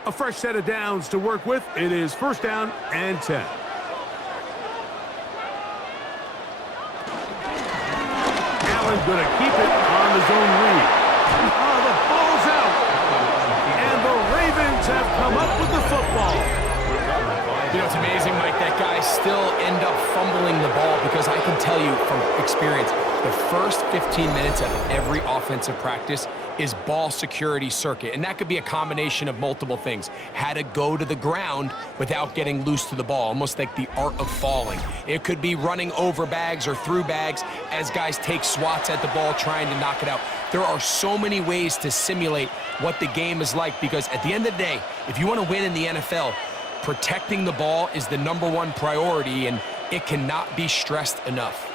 A fresh set of downs to work with. It is 1st down and 10. Allen going to keep it on the zone read. Oh, the ball's out. And the Ravens have come up with the football. You know, it's amazing, Mike, that guys still end up fumbling the ball because I can tell you from experience, the first 15 minutes of every offensive practice is ball security circuit, and that could be a combination of multiple things. How to go to the ground without getting loose to the ball, almost like the art of falling. It could be running over bags or through bags as guys take swats at the ball trying to knock it out. There are so many ways to simulate what the game is like because at the end of the day, if you want to win in the NFL, protecting the ball is the #1 priority, and it cannot be stressed enough.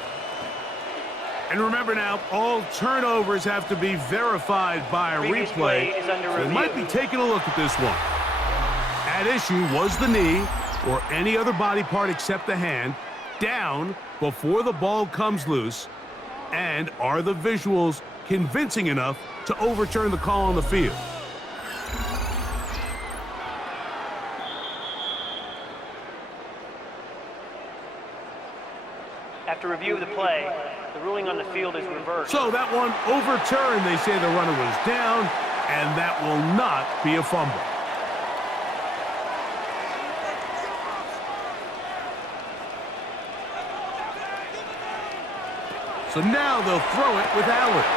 And remember now, all turnovers have to be verified by a replay. So they might be taking a look at this one. At issue was the knee, or any other body part except the hand, down before the ball comes loose. And are the visuals convincing enough to overturn the call on the field? After review of the play, the ruling on the field is reversed. So that one overturned. They say the runner was down, and that will not be a fumble. So now they'll throw it with Allen.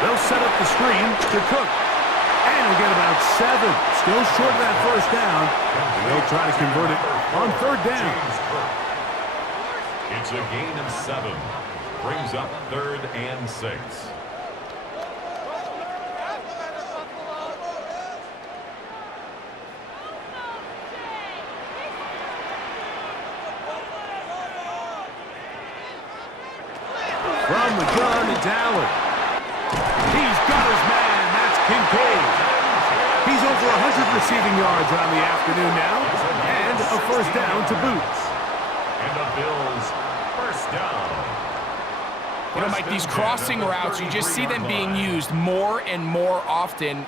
They'll set up the screen to Cook. And he'll get about 7. Still short of that 1st down. And they'll try to convert it on 3rd down. It's a gain of 7. Brings up 3rd and 6. From the gun, it's Allen. He's got his man. That's Kincaid. He's over 100 receiving yards on the afternoon now, and a first down to boot. And the Bills, first down. You know, Mike, these crossing routes, you just see them being used more and more often.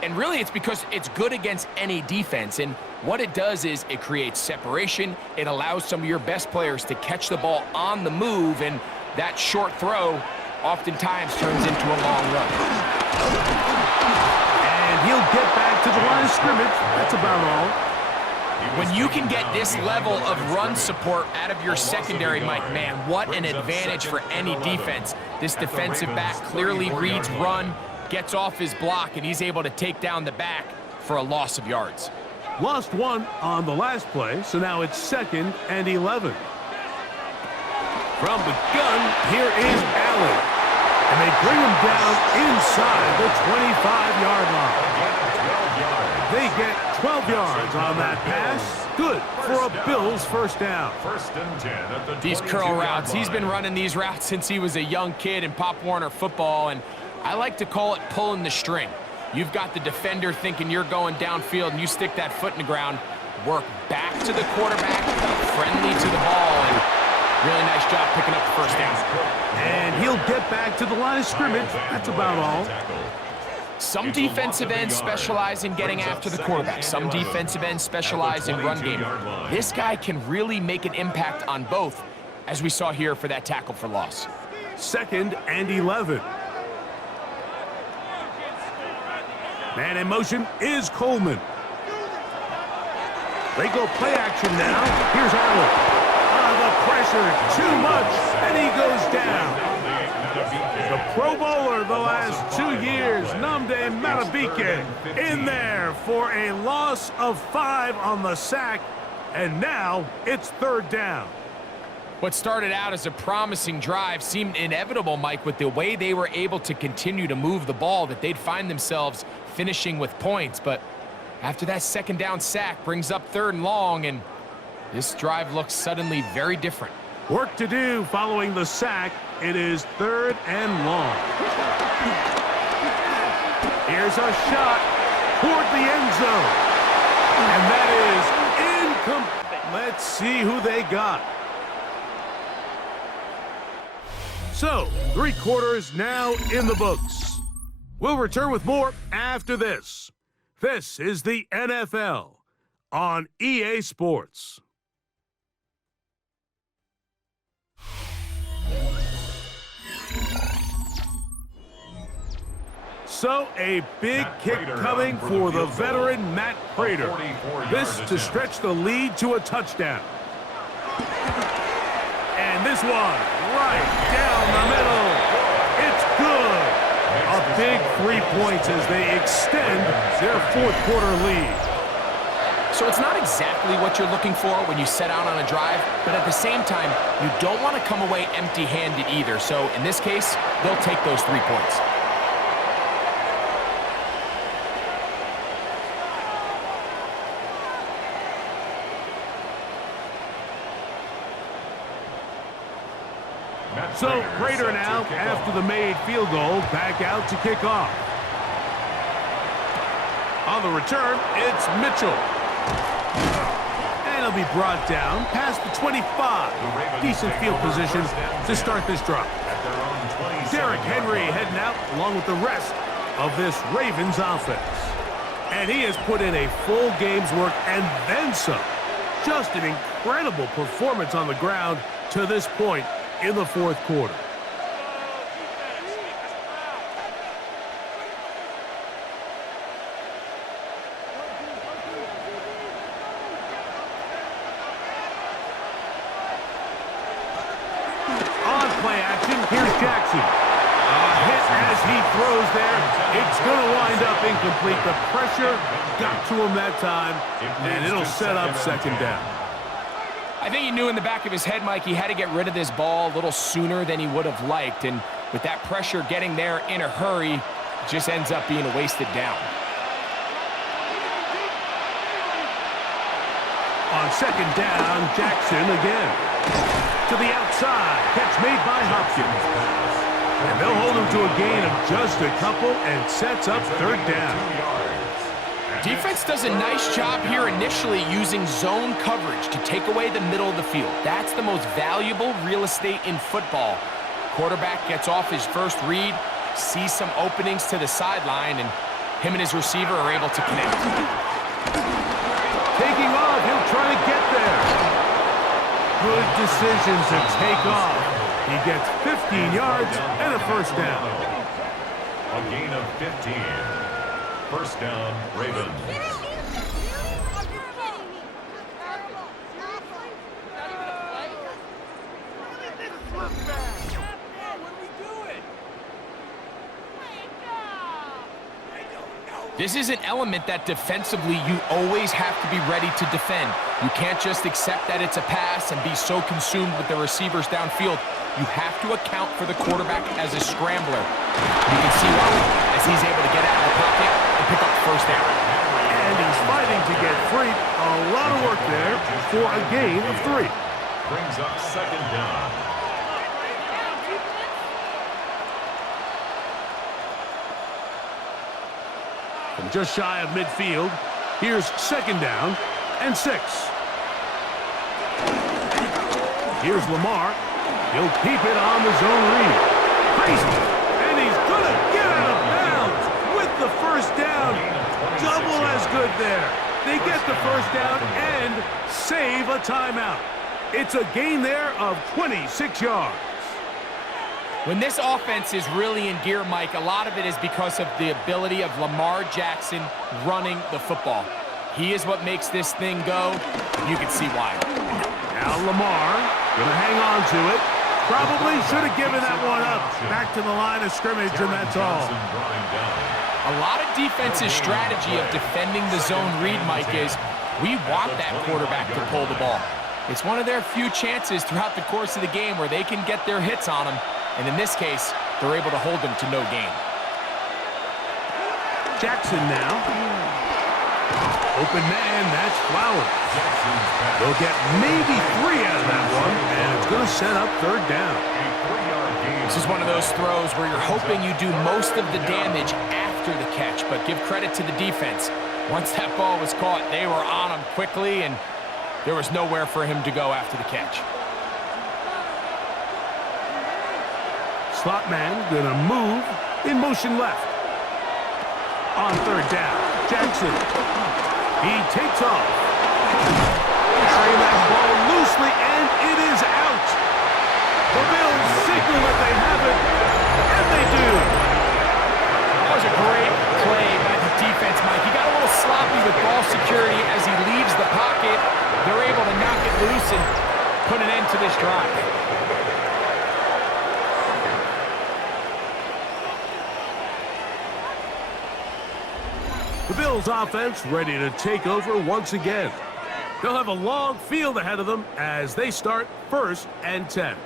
And really, it's because it's good against any defense. And what it does is it creates separation. It allows some of your best players to catch the ball on the move. And that short throw oftentimes turns into a long run. And he'll get back to the line of scrimmage. That's about all. When you can get this level of run support out of your secondary, Mike, man, what an advantage for any defense. This defensive back clearly reads run, gets off his block, and he's able to take down the back for a loss of yards. Lost one on the last play, so now it's 2nd and 11. From the gun, here is Allen. And they bring him down inside the 25-yard line. They get 12 yards on that pass. Good for a Bills first down. First and 10 at the These curl routes, he's been running these routes since he was a young kid in Pop Warner football, and I like to call it pulling the string. You've got the defender thinking you're going downfield, and you stick that foot in the ground, work back to the quarterback, friendly to the ball, and really nice job picking up the first down. And he'll get back to the line of scrimmage. That's about all. Some defensive ends specialize in getting after the quarterback. Some defensive ends specialize in run game. This guy can really make an impact on both, as we saw here for that tackle for loss. 2nd and 11. Man in motion is Coleman. They go play action now. Here's Allen. The pressure, too much, and he goes down. The Pro Bowler the last 2 years, Nnamdi Madubuike, in there for a loss of 5 on the sack, and now it's 3rd down. What started out as a promising drive seemed inevitable, Mike, with the way they were able to continue to move the ball, that they'd find themselves finishing with points. But after that 2nd down sack brings up 3rd and long, and this drive looks suddenly very different. Work to do following the sack. It is 3rd and long. Here's a shot toward the end zone. And that is incomplete. Let's see who they got. So, 3 quarters now in the books. We'll return with more after this. This is the NFL on EA Sports. So a big kick coming for the veteran Matt Prater. This to stretch the lead to a touchdown. And this one right down the middle. It's good. A big 3 points as they extend their 4th quarter lead. So it's not exactly what you're looking for when you set out on a drive, but at the same time, you don't want to come away empty-handed either. So in this case, they'll take those 3 points. So Prater now, after the made field goal, back out to kick off. On the return, it's Mitchell. And he'll be brought down past the 25. Decent field position to start this drive. Derrick Henry heading out along with the rest of this Ravens offense. And he has put in a full game's work and then some. Just an incredible performance on the ground to this point in the 4th quarter. On play action, here's Jackson. A hit as he throws there. It's going to wind up incomplete. The pressure got to him that time, and it'll set up 2nd down. I think he knew in the back of his head, Mike, he had to get rid of this ball a little sooner than he would have liked. And with that pressure getting there in a hurry, it just ends up being a wasted down. On 2nd down, Jackson again. To the outside. Catch made by Hopkins. And they'll hold him to a gain of just a couple and sets up third down. Defense does a nice job here initially using zone coverage to take away the middle of the field. That's the most valuable real estate in football. Quarterback gets off his first read, sees some openings to the sideline, and him and his receiver are able to connect. Taking off, he'll try to get there. Good decision to take off. He gets 15 yards and a first down. A gain of 15. First down, Ravens. This is an element that defensively you always have to be ready to defend. You can't just accept that it's a pass and be so consumed with the receivers downfield. You have to account for the quarterback as a scrambler. You can see why, as he's able to get out of the pocket and pick up the first down. And he's fighting to get free. A lot of work there for a gain of 3. Brings up second down. From just shy of midfield, here's second down and 6. Here's Lamar. He'll keep it on the zone read. Crazy. And he's going to get out of bounds with the first down. Double as good there. They get the first down and save a timeout. It's a gain there of 26 yards. When this offense is really in gear, Mike, a lot of it is because of the ability of Lamar Jackson running the football. He is what makes this thing go. You can see why. Now Lamar going to hang on to it. Probably should have given that one up. Back to the line of scrimmage, and that's all. A lot of defense's strategy of defending the zone read, Mike, is we want that quarterback to pull the ball. It's one of their few chances throughout the course of the game where they can get their hits on him. And in this case, they're able to hold them to no gain. Jackson now. Open man, that's Flowers. They'll get maybe 3 out of that one, and it's going to set up third down. This is one of those throws where you're hoping you do most of the damage after the catch, but give credit to the defense. Once that ball was caught, they were on him quickly, and there was nowhere for him to go after the catch. Slot man going to move in motion left. On third down, Jackson. He takes off. Carrying that ball loosely, and it is out. The Bills signal that they have it, and they do. That was a great play by the defense, Mike. He got a little sloppy with ball security as he leaves the pocket. They're able to knock it loose and put an end to this drive. The Bills offense ready to take over once again. They'll have a long field ahead of them as they start 1st and 10.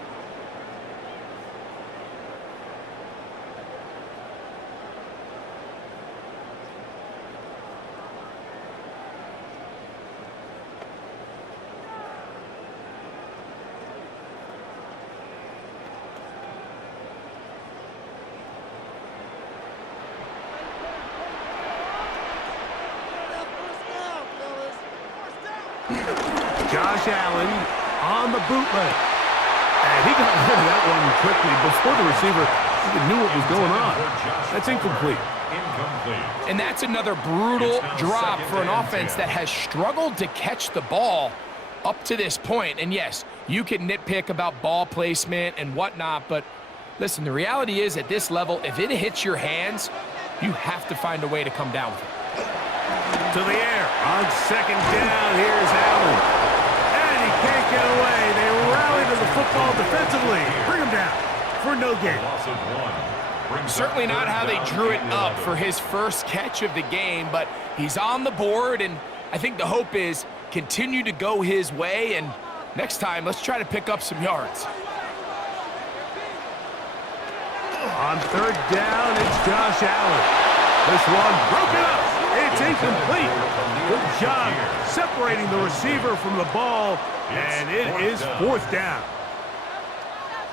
Josh Allen on the bootleg. And he got rid of that one quickly before the receiver even knew what was going on. That's incomplete. And that's another brutal drop for an offense that has struggled to catch the ball up to this point. And yes, you can nitpick about ball placement and whatnot, but listen, the reality is at this level, if it hits your hands, you have to find a way to come down with it. To the air on second down. Here's Allen. And he can't get away. They rally to the football defensively. Bring him down for no gain. Certainly not how they drew it up for his first catch of the game, but he's on the board, and I think the hope is continue to go his way, and next time, let's try to pick up some yards. On third down, it's Josh Allen. This one broken up. It's incomplete. Good job separating the receiver from the ball, and it is 4th down.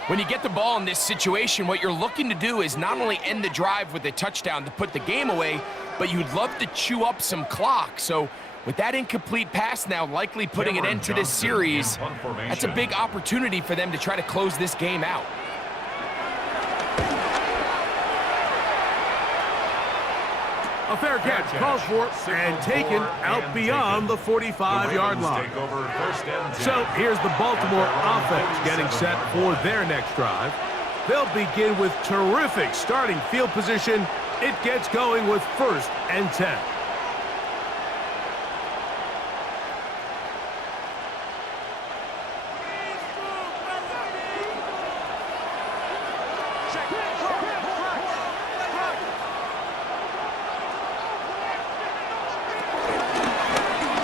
When you get the ball in this situation, what you're looking to do is not only end the drive with a touchdown to put the game away, but you'd love to chew up some clock. So with that incomplete pass now likely putting an end to this series, that's a big opportunity for them to try to close this game out. A fair catch called for and taken out beyond the 45-yard line. So here's the Baltimore offense getting set for their next drive. They'll begin with terrific starting field position. It gets going with 1st and 10.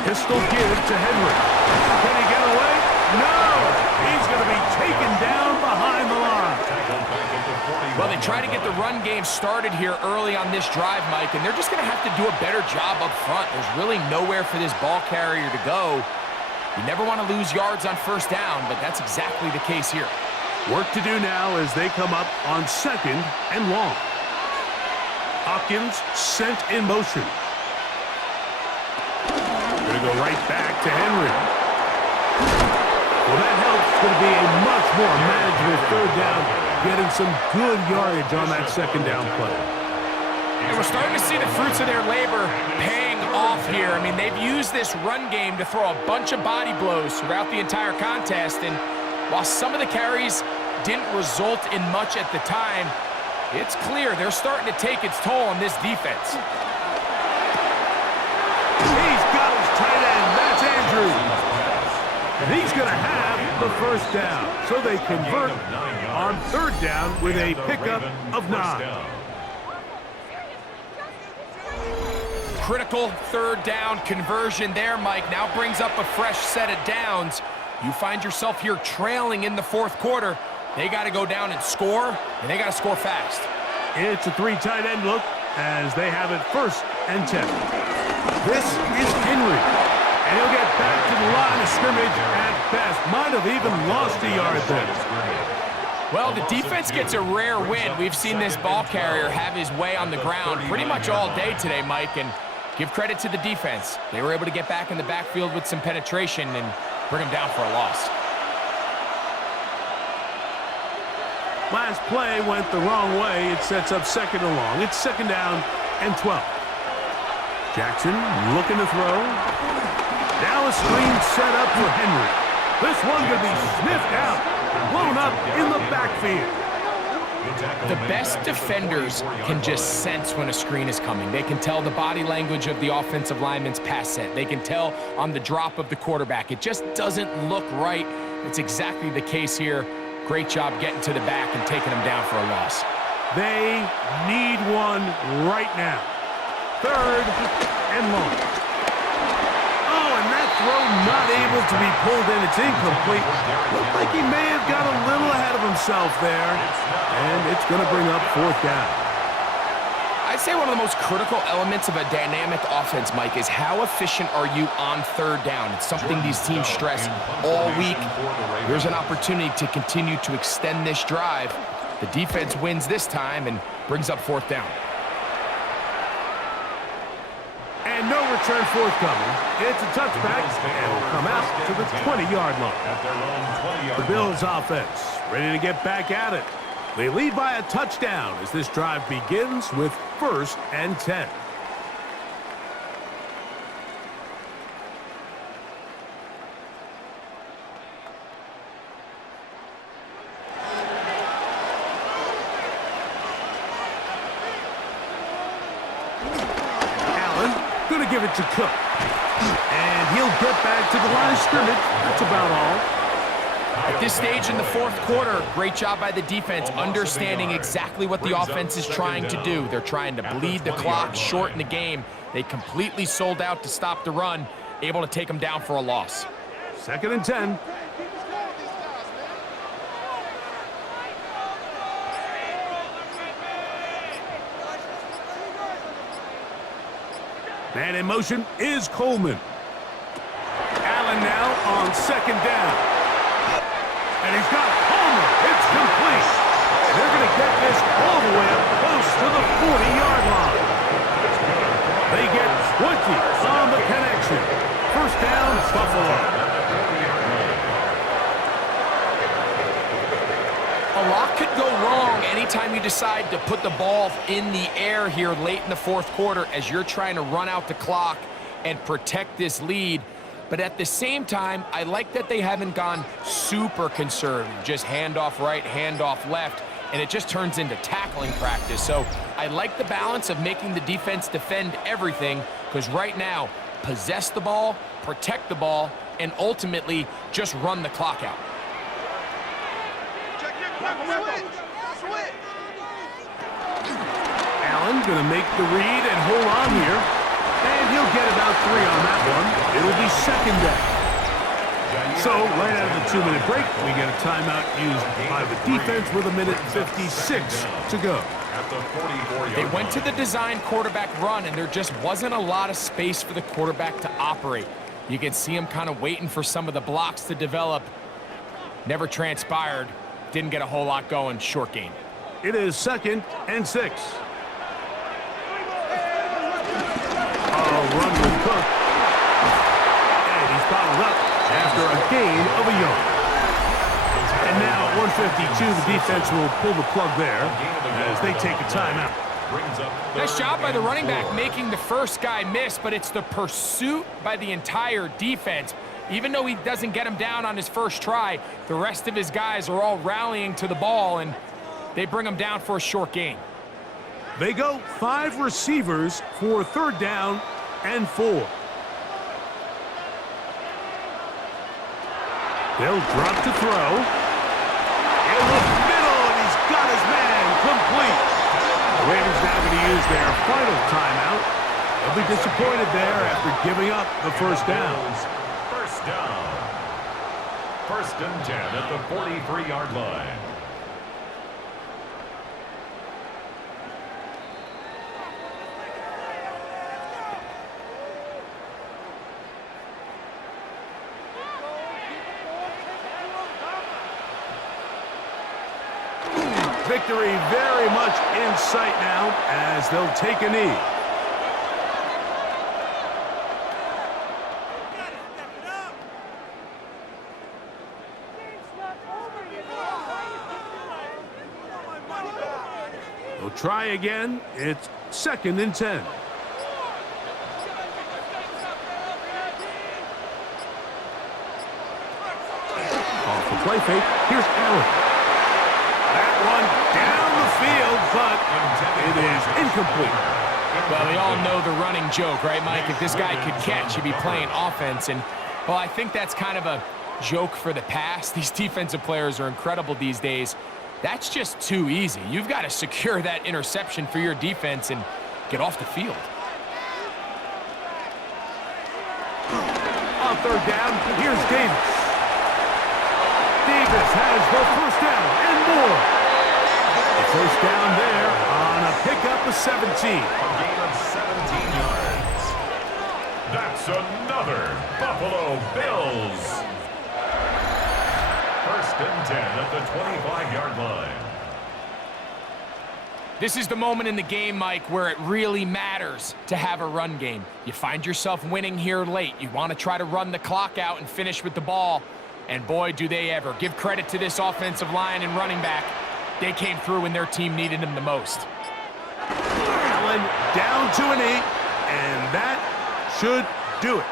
Pistol give to Henry. Can he get away? No! He's going to be taken down behind the line. Well, they try to get the run game started here early on this drive, Mike, and they're just going to have to do a better job up front. There's really nowhere for this ball carrier to go. You never want to lose yards on 1st down, but that's exactly the case here. Work to do now as they come up on 2nd and long. Hopkins sent in motion. Going to go right back to Henry. Well, that helps. Going to be a much more manageable 3rd down, getting some good yardage on that 2nd down play. And we're starting to see the fruits of their labor paying off here. I mean, they've used this run game to throw a bunch of body blows throughout the entire contest, and while some of the carries didn't result in much at the time, it's clear they're starting to take its toll on this defense. He's got his tight end. That's Andrews. And he's going to have the 1st down. So they convert on 3rd down with a pickup of 9. Critical 3rd down conversion there, Mike. Now brings up a fresh set of downs. You find yourself here trailing in the 4th quarter. They got to go down and score, and they got to score fast. It's a 3 tight end look as they have it 1st and 10. This is Henry, and he'll get back to the line of scrimmage at best. Might have even lost a yard there. Well, the defense gets a rare win. We've seen this ball carrier have his way on the ground pretty much all day today, Mike, and give credit to the defense. They were able to get back in the backfield with some penetration and bring them down for a loss. Last play went the wrong way. It sets up 2nd and long. It's 2nd down and 12. Jackson looking to throw. Now a screen set up for Henry. This one going to be sniffed out, blown up in the backfield. The best defenders can just sense when a screen is coming. They can tell the body language of the offensive lineman's pass set. They can tell on the drop of the quarterback. It just doesn't look right. It's exactly the case here. Great job getting to the back and taking them down for a loss. They need one right now. 3rd and long. Oh, and that throw not able to be pulled in. It's incomplete. Looked like he may have got a little ahead of himself there. And it's going to bring up 4th down. I'd say one of the most critical elements of a dynamic offense, Mike, is how efficient are you on 3rd down? It's something these teams stress all week. Here's an opportunity to continue to extend this drive. The defense wins this time and brings up 4th down. And no return forthcoming. It's a touchback, and will come out to the 20-yard line. The Bills offense ready to get back at it. They lead by a touchdown as this drive begins with 1st and 10. Going to give it to Cook. And he'll get back to the line of scrimmage. That's about all. At this stage in the 4th quarter, great job by the defense, understanding exactly what the offense is trying to do. They're trying to bleed the clock, shorten the game. They completely sold out to stop the run, able to take them down for a loss. 2nd and 10. Man in motion is Coleman. Allen now on 2nd down. And he's got Palmer. It's complete. lot could go wrong anytime you decide to put the ball in the air here late in the fourth quarter as you're trying to run out the clock and protect this lead. But at the same time, I like that they haven't gone super conservative, just handoff right, handoff left, and it just turns into tackling practice. So I like the balance of making the defense defend everything, because right now, possess the ball, protect the ball, and ultimately just run the clock out. Allen gonna make the read and hold on here. And he'll get about 3 on that one. It'll be second down. So, right out of the 2-minute break, we get a timeout used by the defense with 1:56 to go. They went to the design quarterback run, and there just wasn't a lot of space for the quarterback to operate. You can see him kind of waiting for some of the blocks to develop. Never transpired. Didn't get a whole lot going. Short game. It is 2nd and 6. Run with Cook. And he's bottled up after a gain of a yard. And now at 1:52, the defense will pull the plug there as they take a timeout. Nice job by the running back making the first guy miss, but it's the pursuit by the entire defense. Even though he doesn't get him down on his first try, the rest of his guys are all rallying to the ball, and they bring him down for a short gain. They go 5 receivers for 3rd down and 4. They'll drop to throw. In the middle, and he's got his man complete. The Raiders now going to use their final timeout. They'll be disappointed there after giving up the first down. First down. 1st and 10 at the 43-yard line. Victory very much in sight now as they'll take a knee. They'll try again. It's 2nd and 10. Off the play fake. Here's Allen. That one down the field, but it is incomplete. Well, we all know the running joke, right, Mike? If this guy could catch, he'd be playing offense. And, well, I think that's kind of a joke for the past. These defensive players are incredible these days. That's just too easy. You've got to secure that interception for your defense and get off the field. On 3rd down, here's Davis. Davis has the first down and more. The first down there on a pickup of 17. A gain of 17 yards. That's another Buffalo Bills. 1st and 10 at the 25-yard line. This is the moment in the game, Mike, where it really matters to have a run game. You find yourself winning here late. You want to try to run the clock out and finish with the ball. And boy, do they ever. Give credit to this offensive line and running back. They came through when their team needed them the most. Allen down to an 8, and that should do it.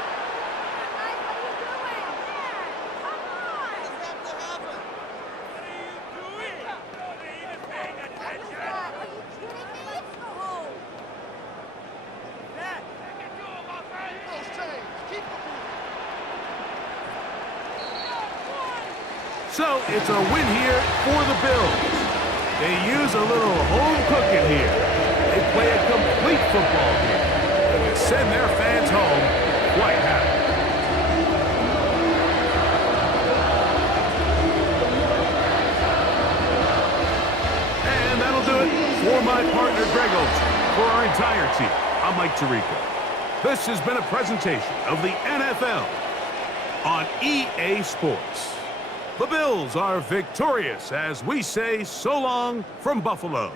So it's a win here for the Bills. They use a little home cooking here. They play a complete football here. And they send their fans home quite happy. And that'll do it for my partner Greg Olsen. For our entire team, I'm Mike Tirico. This has been a presentation of the NFL on EA Sports. The Bills are victorious as we say so long from Buffalo.